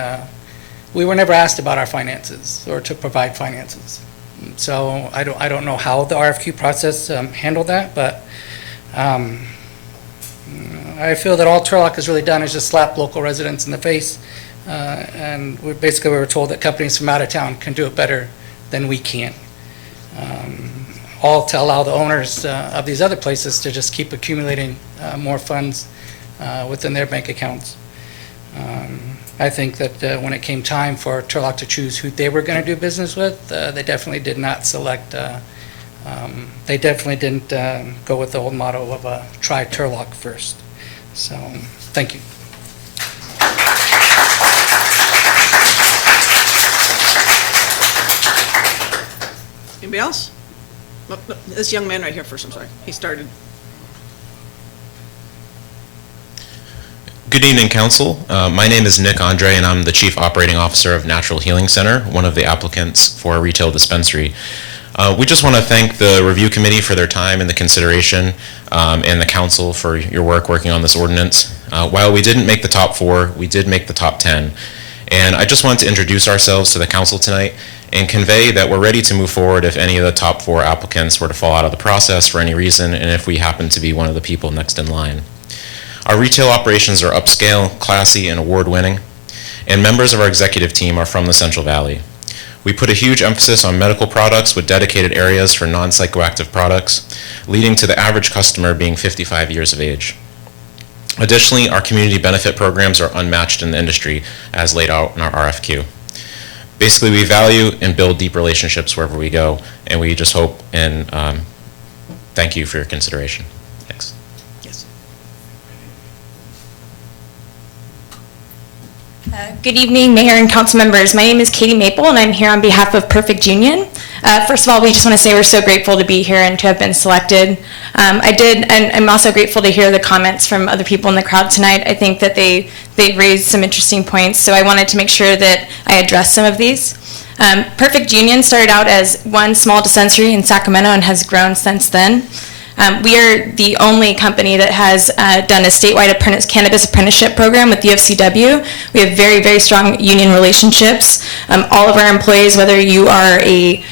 we were never asked about our finances or to provide finances. So I don't know how the RFQ process handled that, but I feel that all Turlock has really done is just slap local residents in the face. And we were told that companies from out of town can do it better than we can. All to allow the owners of these other places to just keep accumulating more funds within their bank accounts. I think that when it came time for Turlock to choose who they were going to do business with, they definitely did not select they definitely didn't go with the old motto of try Turlock first. So, thank you. Anybody else? No, this young man right here first, I'm sorry. He started. Good evening, Council. My name is Nick Andre, and I'm the Chief Operating Officer of Natural Healing Center, one of the applicants for a retail dispensary. We just want to thank the review committee for their time and the consideration, and the council for your work working on this ordinance. While we didn't make the top 4, we did make the top 10. And I just wanted to introduce ourselves to the council tonight and convey that we're ready to move forward if any of the top 4 applicants were to fall out of the process for any reason, and if we happen to be one of the people next in line. Our retail operations are upscale, classy, and award-winning, and members of our executive team are from the Central Valley. We put a huge emphasis on medical products with dedicated areas for non-psychoactive products, leading to the average customer being 55 years of age. Additionally, our community benefit programs are unmatched in the industry, as laid out in our RFQ. Basically, we value and build deep relationships wherever we go, and we just hope and thank you for your consideration. Thanks. Yes. Good evening, Mayor and council members. My name is Katie Maple, and I'm here on behalf of Perfect Union. First of all, we just want to say we're so grateful to be here and to have been selected. And I'm also grateful to hear the comments from other people in the crowd tonight. I think that they raised some interesting points, so I wanted to make sure that I address some of these. Perfect Union started out as one small dispensary in Sacramento and has grown since then. We are the only company that has done a statewide cannabis apprenticeship program with UFCW. We have very, very strong union relationships. All of our employees, whether you are a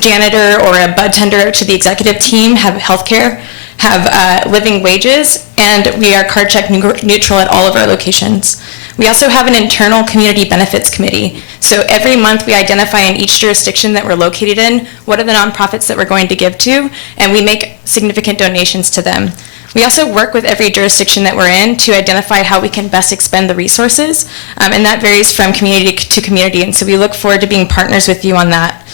janitor or a bud tender to the executive team, have health care, have living wages, and we are card check neutral at all of our locations. We also have an internal community benefits committee. So every month we identify in each jurisdiction that we're located in, what are the nonprofits that we're going to give to, and we make significant donations to them. We also work with every jurisdiction that we're in to identify how we can best expend the resources, and that varies from community to community, and so we look forward to being partners with you on that.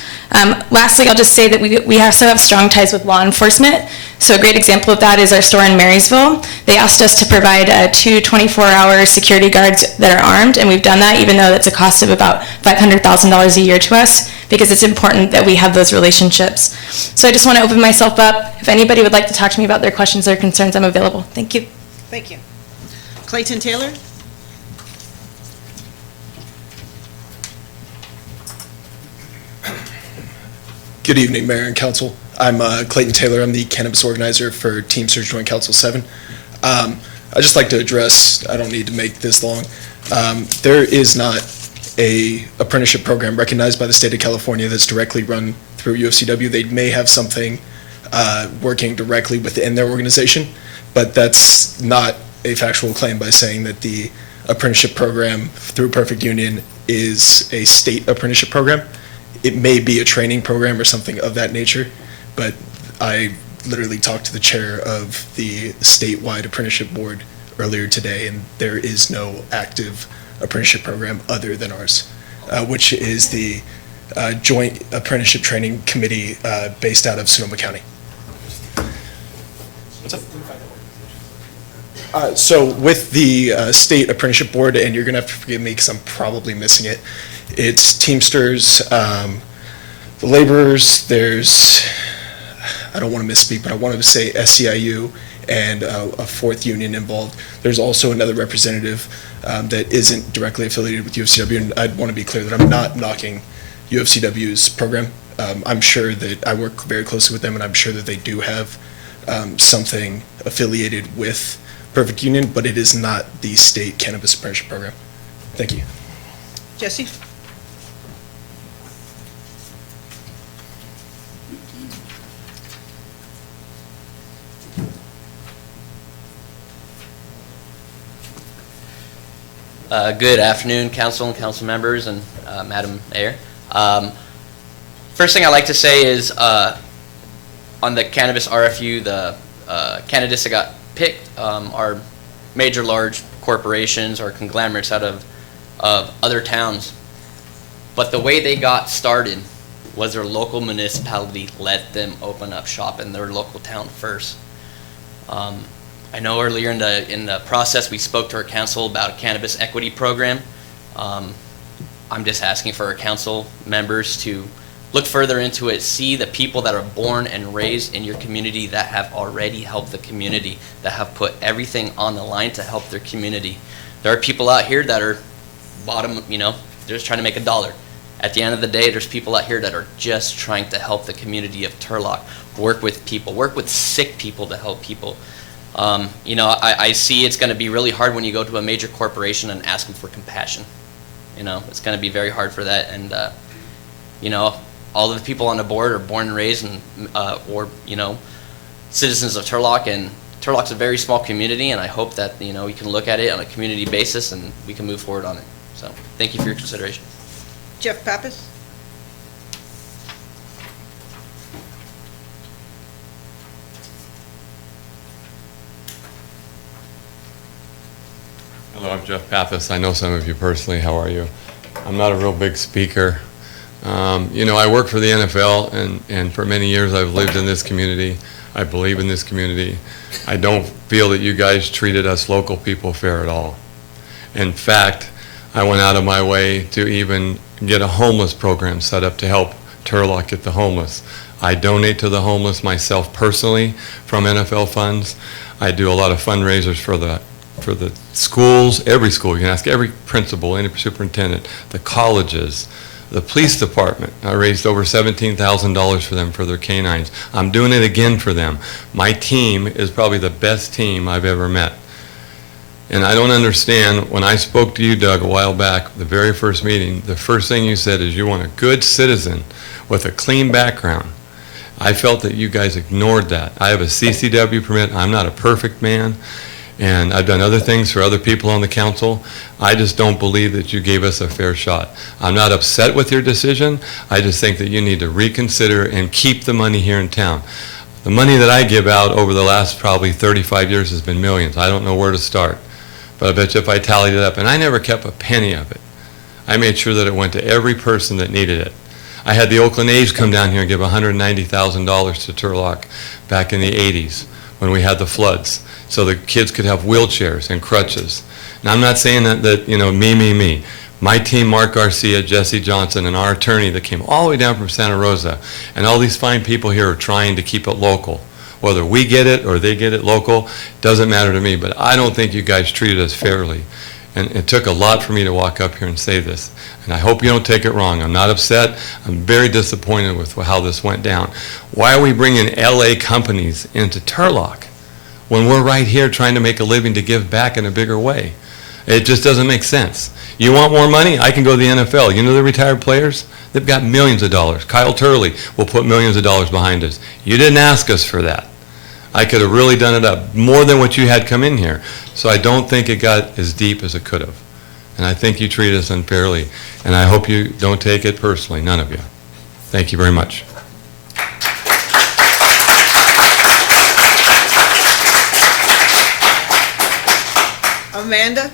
Lastly, I'll just say that we also have strong ties with law enforcement. So a great example of that is our store in Marysville. They asked us to provide 2 24-hour security guards that are armed, and we've done that even though that's a cost of about $500,000 a year to us, because it's important that we have those relationships. So I just want to open myself up. If anybody would like to talk to me about their questions or concerns, I'm available. Thank you. Thank you. Clayton Taylor? Good evening, Mayor and Council. I'm Clayton Taylor. I'm the cannabis organizer for Teamsters Joint Council 7. I'd just like to address, I don't need to make this long, there is not a apprenticeship program recognized by the state of California that's directly run through UFCW. They may have something working directly within their organization, but that's not a factual claim by saying that the apprenticeship program through Perfect Union is a state apprenticeship program. It may be a training program or something of that nature, but I literally talked to the chair of the statewide apprenticeship board earlier today, and there is no active apprenticeship program other than ours, which is the Joint Apprenticeship Training Committee based out of Sonoma County. What's up? So with the state apprenticeship board, and you're going to have to forgive me because I'm probably missing it, it's Teamsters, the laborers, there's, I don't want to misspeak, but I wanted to say SCIU and a fourth union involved. There's also another representative that isn't directly affiliated with UFCW, and I'd want to be clear that I'm not knocking UFCW's program. I'm sure that I work very closely with them, and I'm sure that they do have something affiliated with Perfect Union, but it is not the state cannabis apprenticeship program. Thank you. Jesse? Good afternoon, council and council members and Madam Mayor. First thing I'd like to say is on the cannabis RFU, the candidates that got picked are major large corporations or conglomerates out of other towns. But the way they got started was their local municipality let them open up shop in their local town first. I know earlier in the process, we spoke to our council about a cannabis equity program. I'm just asking for our council members to look further into it, see the people that are born and raised in your community that have already helped the community, that have put everything on the line to help their community. There are people out here that are bottom, they're just trying to make $1. At the end of the day, there's people out here that are just trying to help the community of Turlock, work with people, work with sick people to help people. I see it's going to be really hard when you go to a major corporation and ask them for compassion. It's going to be very hard for that. And, all of the people on the board are born and raised or citizens of Turlock. And Turlock's a very small community, and I hope that, we can look at it on a community basis and we can move forward on it. So thank you for your consideration. Jeff Pappas? Hello, I'm Jeff Pappas. I know some of you personally. How are you? I'm not a real big speaker. I work for the NFL, and for many years I've lived in this community. I believe in this community. I don't feel that you guys treated us local people fair at all. In fact, I went out of my way to even get a homeless program set up to help Turlock get the homeless. I donate to the homeless myself personally from NFL funds. I do a lot of fundraisers for the schools, every school. You can ask every principal, any superintendent, the colleges, the police department. I raised over $17,000 for them for their canines. I'm doing it again for them. My team is probably the best team I've ever met. And I don't understand, when I spoke to you, Doug, a while back, the very first meeting, the first thing you said is you want a good citizen with a clean background. I felt that you guys ignored that. I have a CCW permit. I'm not a perfect man. And I've done other things for other people on the council. I just don't believe that you gave us a fair shot. I'm not upset with your decision. I just think that you need to reconsider and keep the money here in town. The money that I give out over the last probably 35 years has been millions. I don't know where to start. But I bet you if I tallied it up, and I never kept a penny of it. I made sure that it went to every person that needed it. I had the Oakland A's come down here and give $190,000 to Turlock back in the 80s when we had the floods, so the kids could have wheelchairs and crutches. Now, I'm not saying that me. My team, Mark Garcia, Jesse Johnson, and our attorney that came all the way down from Santa Rosa, and all these fine people here are trying to keep it local. Whether we get it or they get it local, doesn't matter to me, but I don't think you guys treated us fairly. And it took a lot for me to walk up here and say this. And I hope you don't take it wrong. I'm not upset. I'm very disappointed with how this went down. Why are we bringing LA companies into Turlock when we're right here trying to make a living to give back in a bigger way? It just doesn't make sense. You want more money? I can go to the NFL. You know the retired players? They've got millions of dollars. Kyle Turley will put millions of dollars behind us. You didn't ask us for that. I could have really done it up more than what you had come in here. So I don't think it got as deep as it could have. And I think you treat us unfairly. And I hope you don't take it personally, none of you. Thank you very much. Amanda?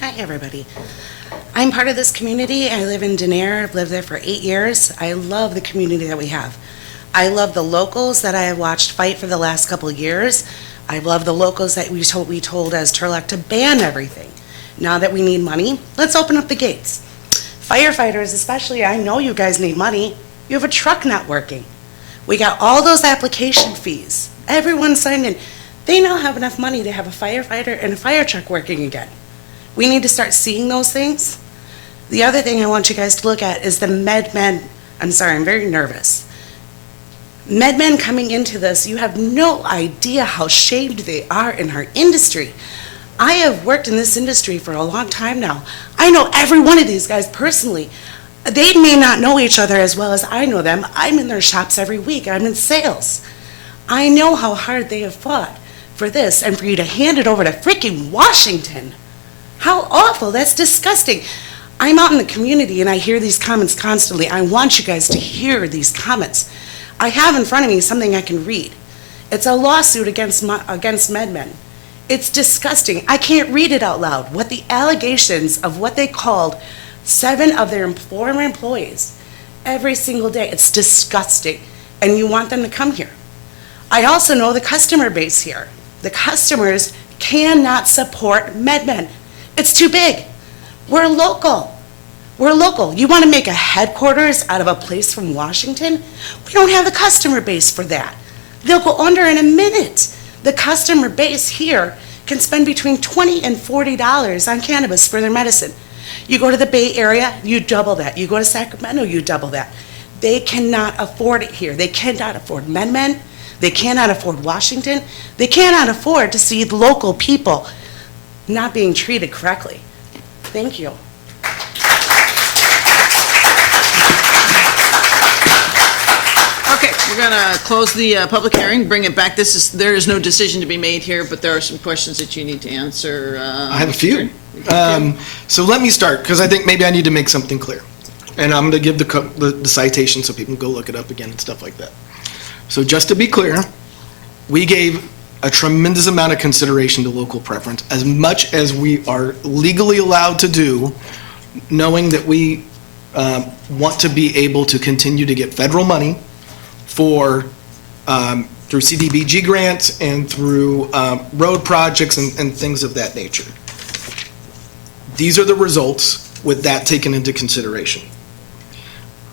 Hi, everybody. I'm part of this community. I live in Denair. I've lived there for 8 years. I love the community that we have. I love the locals that I have watched fight for the last couple of years. I love the locals that we told as Turlock to ban everything. Now that we need money, let's open up the gates. Firefighters especially, I know you guys need money. You have a truck not working. We got all those application fees. Everyone signed in. They now have enough money to have a firefighter and a fire truck working again. We need to start seeing those things. The other thing I want you guys to look at is the MedMen. I'm sorry, I'm very nervous. MedMen coming into this, you have no idea how shamed they are in our industry. I have worked in this industry for a long time now. I know every one of these guys personally. They may not know each other as well as I know them. I'm in their shops every week. I'm in sales. I know how hard they have fought for this and for you to hand it over to freaking Washington. How awful. That's disgusting. I'm out in the community and I hear these comments constantly. I want you guys to hear these comments. I have in front of me something I can read. It's a lawsuit against MedMen. It's disgusting. I can't read it out loud. What the allegations of what they called 7 of their former employees every single day. It's disgusting. And you want them to come here. I also know the customer base here. The customers cannot support MedMen. It's too big. We're local. We're local. You want to make a headquarters out of a place from Washington? We don't have the customer base for that. They'll go under in a minute. The customer base here can spend between $20 and $40 on cannabis for their medicine. You go to the Bay Area, you double that. You go to Sacramento, you double that. They cannot afford it here. They cannot afford MedMen. They cannot afford Washington. They cannot afford to see local people not being treated correctly. Thank you. Okay, we're going to close the public hearing, bring it back. There is no decision to be made here, but there are some questions that you need to answer. I have a few. So let me start, because I think maybe I need to make something clear. And I'm going to give the citation so people can go look it up again and stuff like that. So just to be clear, we gave a tremendous amount of consideration to local preference, as much as we are legally allowed to do, knowing that we want to be able to continue to get federal money for through CDBG grants and through road projects and things of that nature. These are the results with that taken into consideration.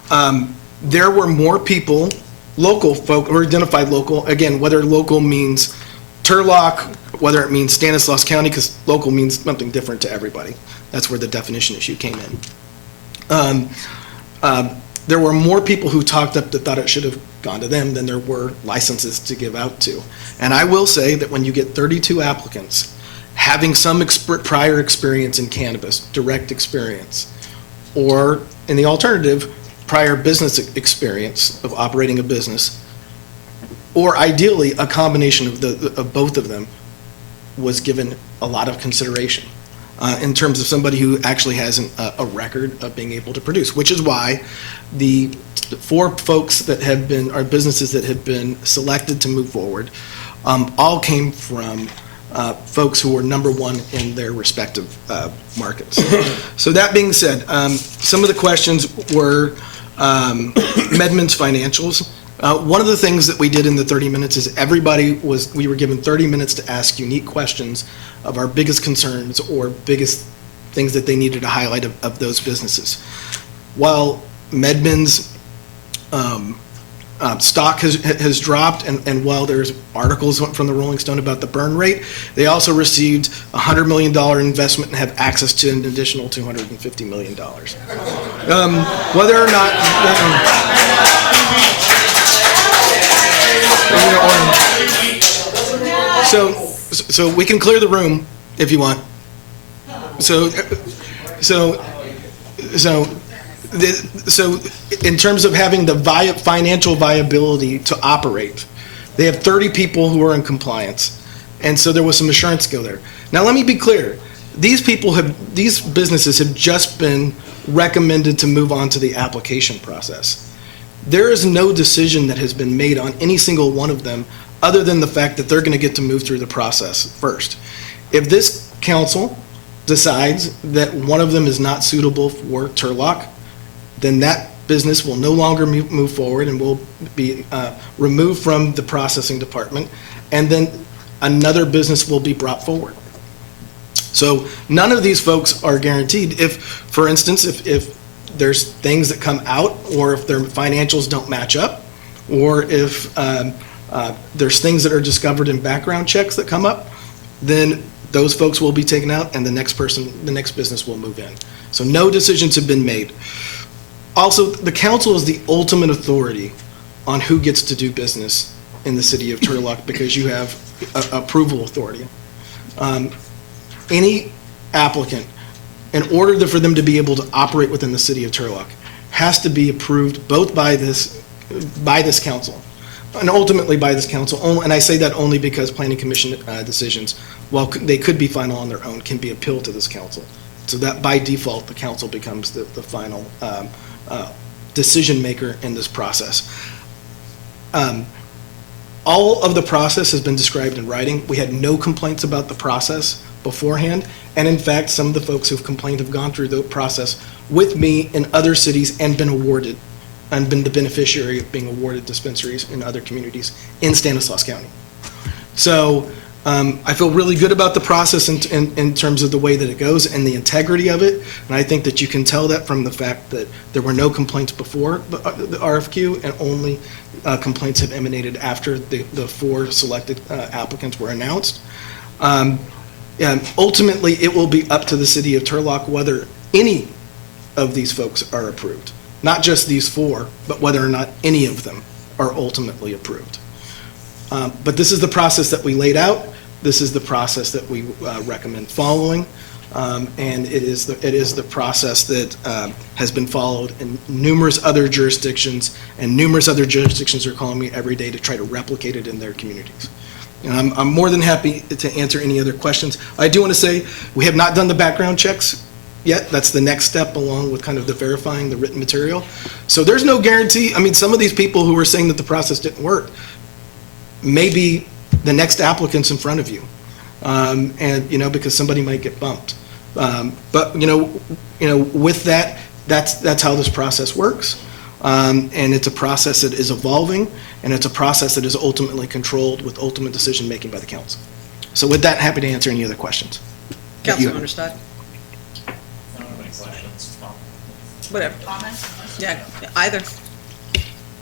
There were more people, local folk, or identified local, again, whether local means Turlock, whether it means Stanislaus County, because local means something different to everybody. That's where the definition issue came in. There were more people who talked up that thought it should have gone to them than there were licenses to give out to. And I will say that when you get 32 applicants, having some prior experience in cannabis, direct experience, or in the alternative, prior business experience of operating a business, or ideally a combination of both of them, was given a lot of consideration in terms of somebody who actually has a record of being able to produce, which is why the 4 folks that have been, our businesses that have been selected to move forward, all came from folks who were number 1 in their respective markets. So that being said, some of the questions were MedMen's financials. One of the things that we did in the 30 minutes is we were given 30 minutes to ask unique questions of our biggest concerns or biggest things that they needed to highlight of those businesses. While MedMen's stock has dropped, and while there's articles from the Rolling Stone about the burn rate, they also received a $100 million investment and have access to an additional $250 million. Whether or not... So we can clear the room if you want. So in terms of having the financial viability to operate, they have 30 people who are in compliance, and so there was some assurance go there. Now let me be clear: these businesses have just been recommended to move on to the application process. There is no decision that has been made on any single one of them, other than the fact that they're going to get to move through the process first. If this council decides that one of them is not suitable for Turlock, then that business will no longer move forward and will be removed from the processing department, and then another business will be brought forward. So none of these folks are guaranteed. If, for instance, if there's things that come out, or if their financials don't match up, or if there's things that are discovered in background checks that come up, then those folks will be taken out, and the next business will move in. So no decisions have been made. Also, the council is the ultimate authority on who gets to do business in the city of Turlock, because you have approval authority. Any applicant, in order for them to be able to operate within the city of Turlock, has to be approved both by this council and ultimately by this council. And I say that only because planning commission decisions, while they could be final on their own, can be appealed to this council. So that by default, the council becomes the final decision maker in this process. All of the process has been described in writing. We had no complaints about the process beforehand. And in fact, some of the folks who've complained have gone through the process with me in other cities and been awarded, and been the beneficiary of being awarded dispensaries in other communities in Stanislaus County. So I feel really good about the process in terms of the way that it goes and the integrity of it. And I think that you can tell that from the fact that there were no complaints before the RFQ, and only complaints have emanated after the 4 selected applicants were announced. And ultimately, it will be up to the city of Turlock whether any of these folks are approved. Not just these 4, but whether or not any of them are ultimately approved. But this is the process that we laid out. This is the process that we recommend following. And it is the process that has been followed in numerous other jurisdictions, and numerous other jurisdictions are calling me every day to try to replicate it in their communities. And I'm more than happy to answer any other questions. I do want to say, we have not done the background checks yet. That's the next step, along with kind of the verifying the written material. So there's no guarantee. I mean, some of these people who were saying that the process didn't work may be the next applicants in front of you. And, because somebody might get bumped. But, with that, that's how this process works. And it's a process that is evolving, and it's a process that is ultimately controlled with ultimate decision-making by the council. So with that, happy to answer any other questions. Councilmember Stott? Whatever. Yeah, either.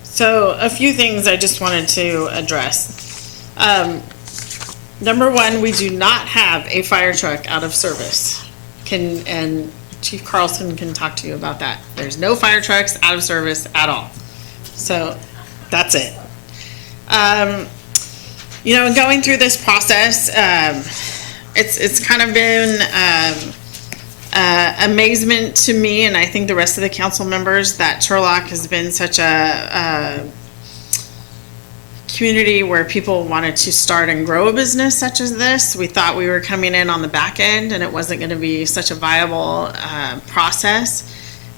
So a few things I just wanted to address. Number one, we do not have a fire truck out of service. And Chief Carlson can talk to you about that. There's no fire trucks out of service at all. So that's it. Going through this process, it's kind of been amazement to me, and I think the rest of the council members, that Turlock has been such a community where people wanted to start and grow a business such as this. We thought we were coming in on the back end, and it wasn't going to be such a viable process.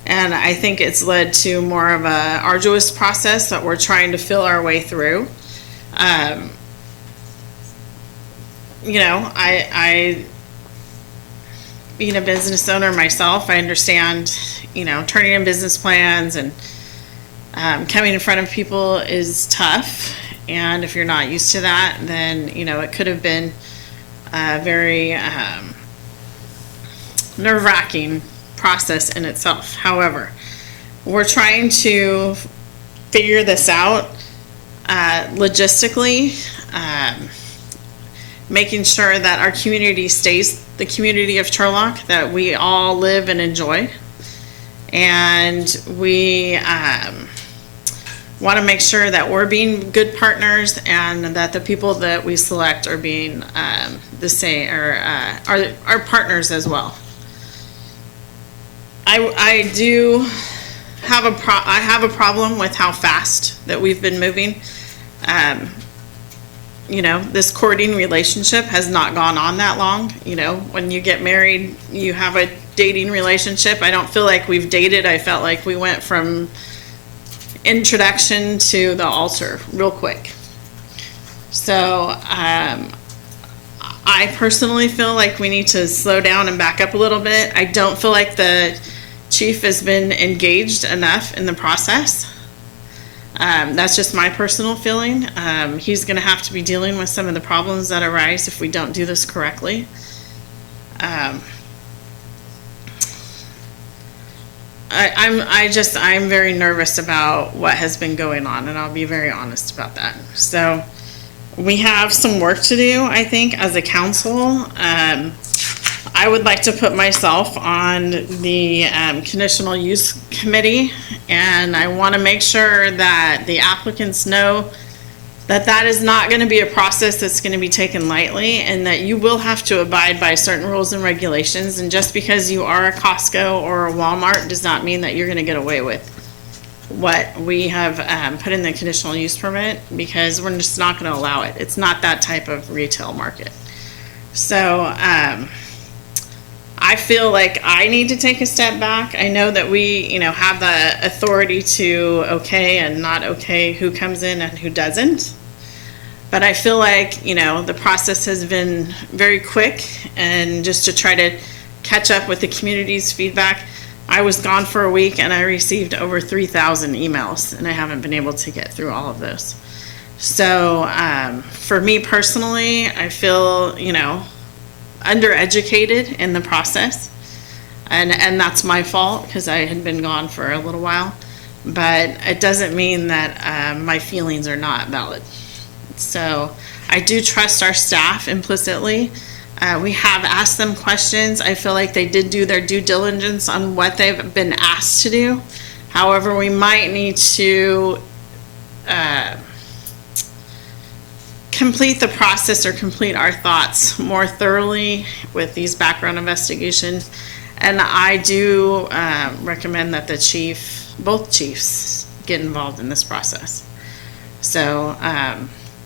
And I think it's led to more of a arduous process that we're trying to feel our way through. I being a business owner myself, I understand, turning in business plans and coming in front of people is tough. And if you're not used to that, then, it could have been a very nerve-wracking process in itself. However, we're trying to figure this out logistically, making sure that our community stays the community of Turlock that we all live and enjoy. And we want to make sure that we're being good partners, and that the people that we select are being the same, or are partners as well. I do have a problem with how fast that we've been moving. This courting relationship has not gone on that long. When you get married, you have a dating relationship. I don't feel like we've dated. I felt like we went from introduction to the altar real quick. So I personally feel like we need to slow down and back up a little bit. I don't feel like the chief has been engaged enough in the process. That's just my personal feeling. He's going to have to be dealing with some of the problems that arise if we don't do this correctly. I'm very nervous about what has been going on, and I'll be very honest about that. So we have some work to do, I think, as a council. I would like to put myself on the conditional use committee, and I want to make sure that the applicants know that that is not going to be a process that's going to be taken lightly, and that you will have to abide by certain rules and regulations. And just because you are a Costco or a Walmart does not mean that you're going to get away with what we have put in the conditional use permit, because we're just not going to allow it. It's not that type of retail market. So I I feel like I need to take a step back. I know that we, have the authority to okay and not okay who comes in and who doesn't. But I feel like, the process has been very quick, and just to try to catch up with the community's feedback, I was gone for a week and I received over 3,000 emails, and I haven't been able to get through all of those. So for me personally, I feel, undereducated in the process. And that's my fault because I had been gone for a little while. But it doesn't mean that my feelings are not valid. So I do trust our staff implicitly. We have asked them questions. I feel like they did do their due diligence on what they've been asked to do. However, we might need to complete the process or complete our thoughts more thoroughly with these background investigations. And I do recommend that both chiefs get involved in this process. So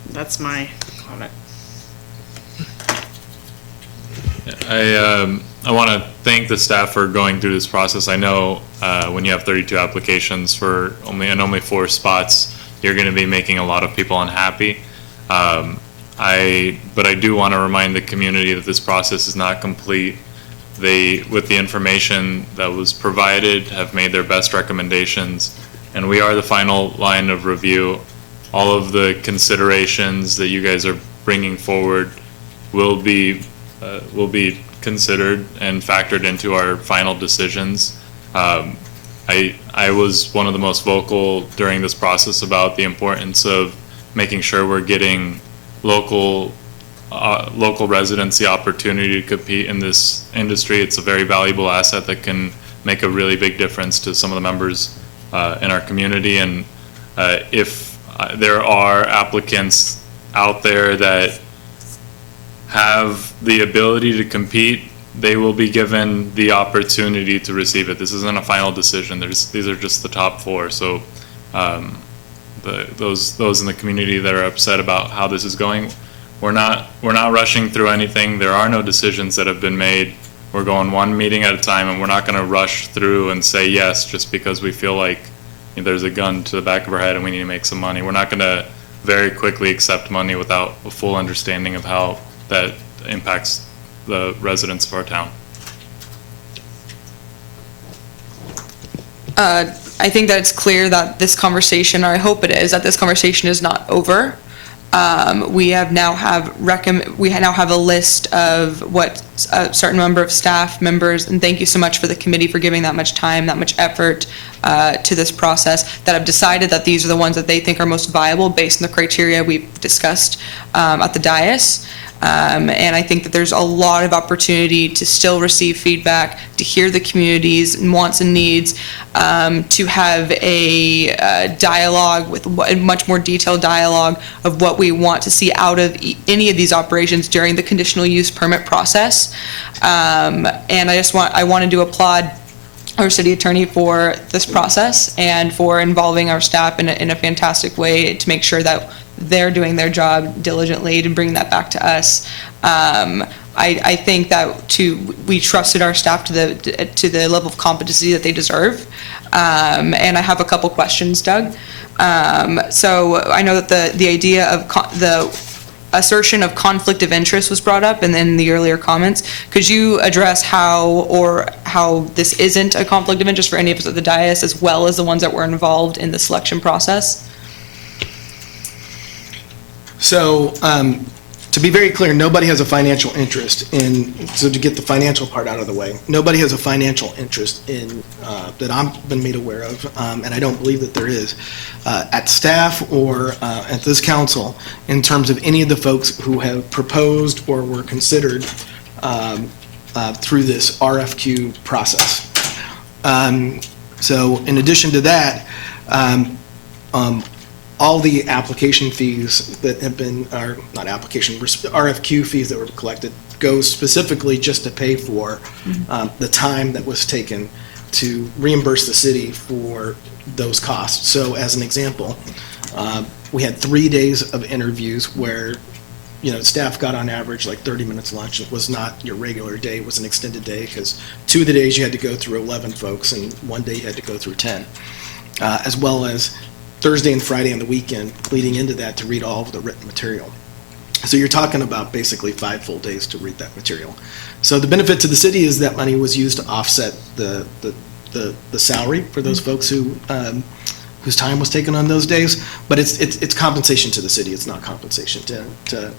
that's my comment. I want to thank the staff for going through this process. I know when you have 32 applications for only 4 spots, you're going to be making a lot of people unhappy. But I do want to remind the community that this process is not complete. They, with the information that was provided, have made their best recommendations, and we are the final line of review. All of the considerations that you guys are bringing forward will be considered and factored into our final decisions. I was one of the most vocal during this process about the importance of making sure we're getting local residents the opportunity to compete in this industry. It's a very valuable asset that can make a really big difference to some of the members in our community. And if there are applicants out there that have the ability to compete, they will be given the opportunity to receive it. This isn't a final decision. These are just the top 4. So those in the community that are upset about how this is going, we're not rushing through anything. There are no decisions that have been made. We're going one meeting at a time, and we're not going to rush through and say yes just because we feel like there's a gun to the back of our head and we need to make some money. We're not going to very quickly accept money without a full understanding of how that impacts the residents of our town. I think that it's clear that this conversation, or I hope it is, that this conversation is not over. We now have a list of what a certain number of staff members, and thank you so much for the committee for giving that much time, that much effort to this process, that have decided that these are the ones that they think are most viable based on the criteria we've discussed at the dais. And I think that there's a lot of opportunity to still receive feedback, to hear the community's wants and needs, to have a dialogue with a much more detailed dialogue of what we want to see out of any of these operations during the conditional use permit process. And I wanted to applaud our city attorney for this process and for involving our staff in a fantastic way to make sure that they're doing their job diligently to bring that back to us. I think that we trusted our staff to the level of competency that they deserve. And I have a couple questions, Doug. So I know that the idea of the assertion of conflict of interest was brought up and then the earlier comments. Could you address how this isn't a conflict of interest for any of us at the dais, as well as the ones that were involved in the selection process? So, to be very clear, nobody has a financial interest in, so to get the financial part out of the way, nobody has a financial interest in, that I've been made aware of, and I don't believe that there is, at staff or at this council, in terms of any of the folks who have proposed or were considered through this RFQ process. So in addition to that, all the application fees that have been, or not application, RFQ fees that were collected go specifically just to pay for the time that was taken to reimburse the city for those costs. So as an example, we had 3 days of interviews where staff got on average like 30 minutes lunch. It was not your regular day, it was an extended day, because 2 of the days you had to go through 11 folks, and 1 day you had to go through 10. As well as Thursday and Friday on the weekend leading into that to read all of the written material. So you're talking about basically 5 full days to read that material. So the benefit to the city is that money was used to offset the salary for those folks who whose time was taken on those days. But it's compensation to the city. It's not compensation to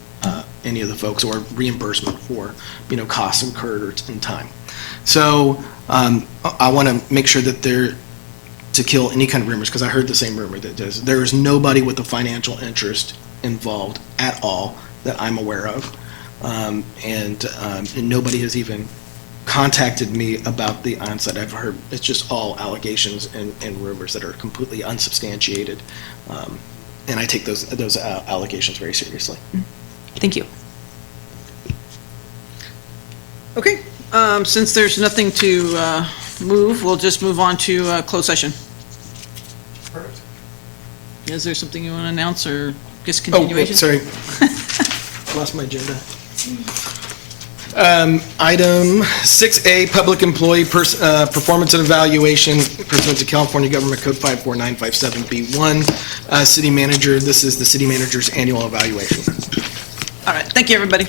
any of the folks, or reimbursement for costs incurred in time. So I want to make sure that to kill any kind of rumors, because I heard the same rumor that there is nobody with a financial interest involved at all that I'm aware of. And nobody has even contacted me about the onset. I've heard it's just all allegations and rumors that are completely unsubstantiated. And I take those allegations very seriously. Thank you. Okay, since there's nothing to move, we'll just move on to closed session. Perfect. Is there something you want to announce or just Oh, continuation? sorry. Lost my agenda. Item 6A, public employee performance and evaluation pursuant to California Government Code 54957B1. City manager, this is the city manager's annual evaluation. All right, thank you, everybody.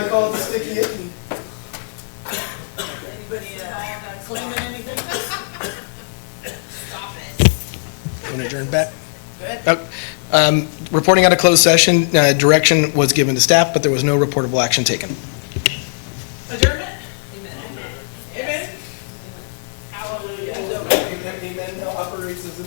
I call it the sticky icky. Claiming anything? Want to adjourn back? Reporting out of closed session, direction was given to staff, but there was no reportable action taken. Adjournment? Hallelujah. Amen. Now operates as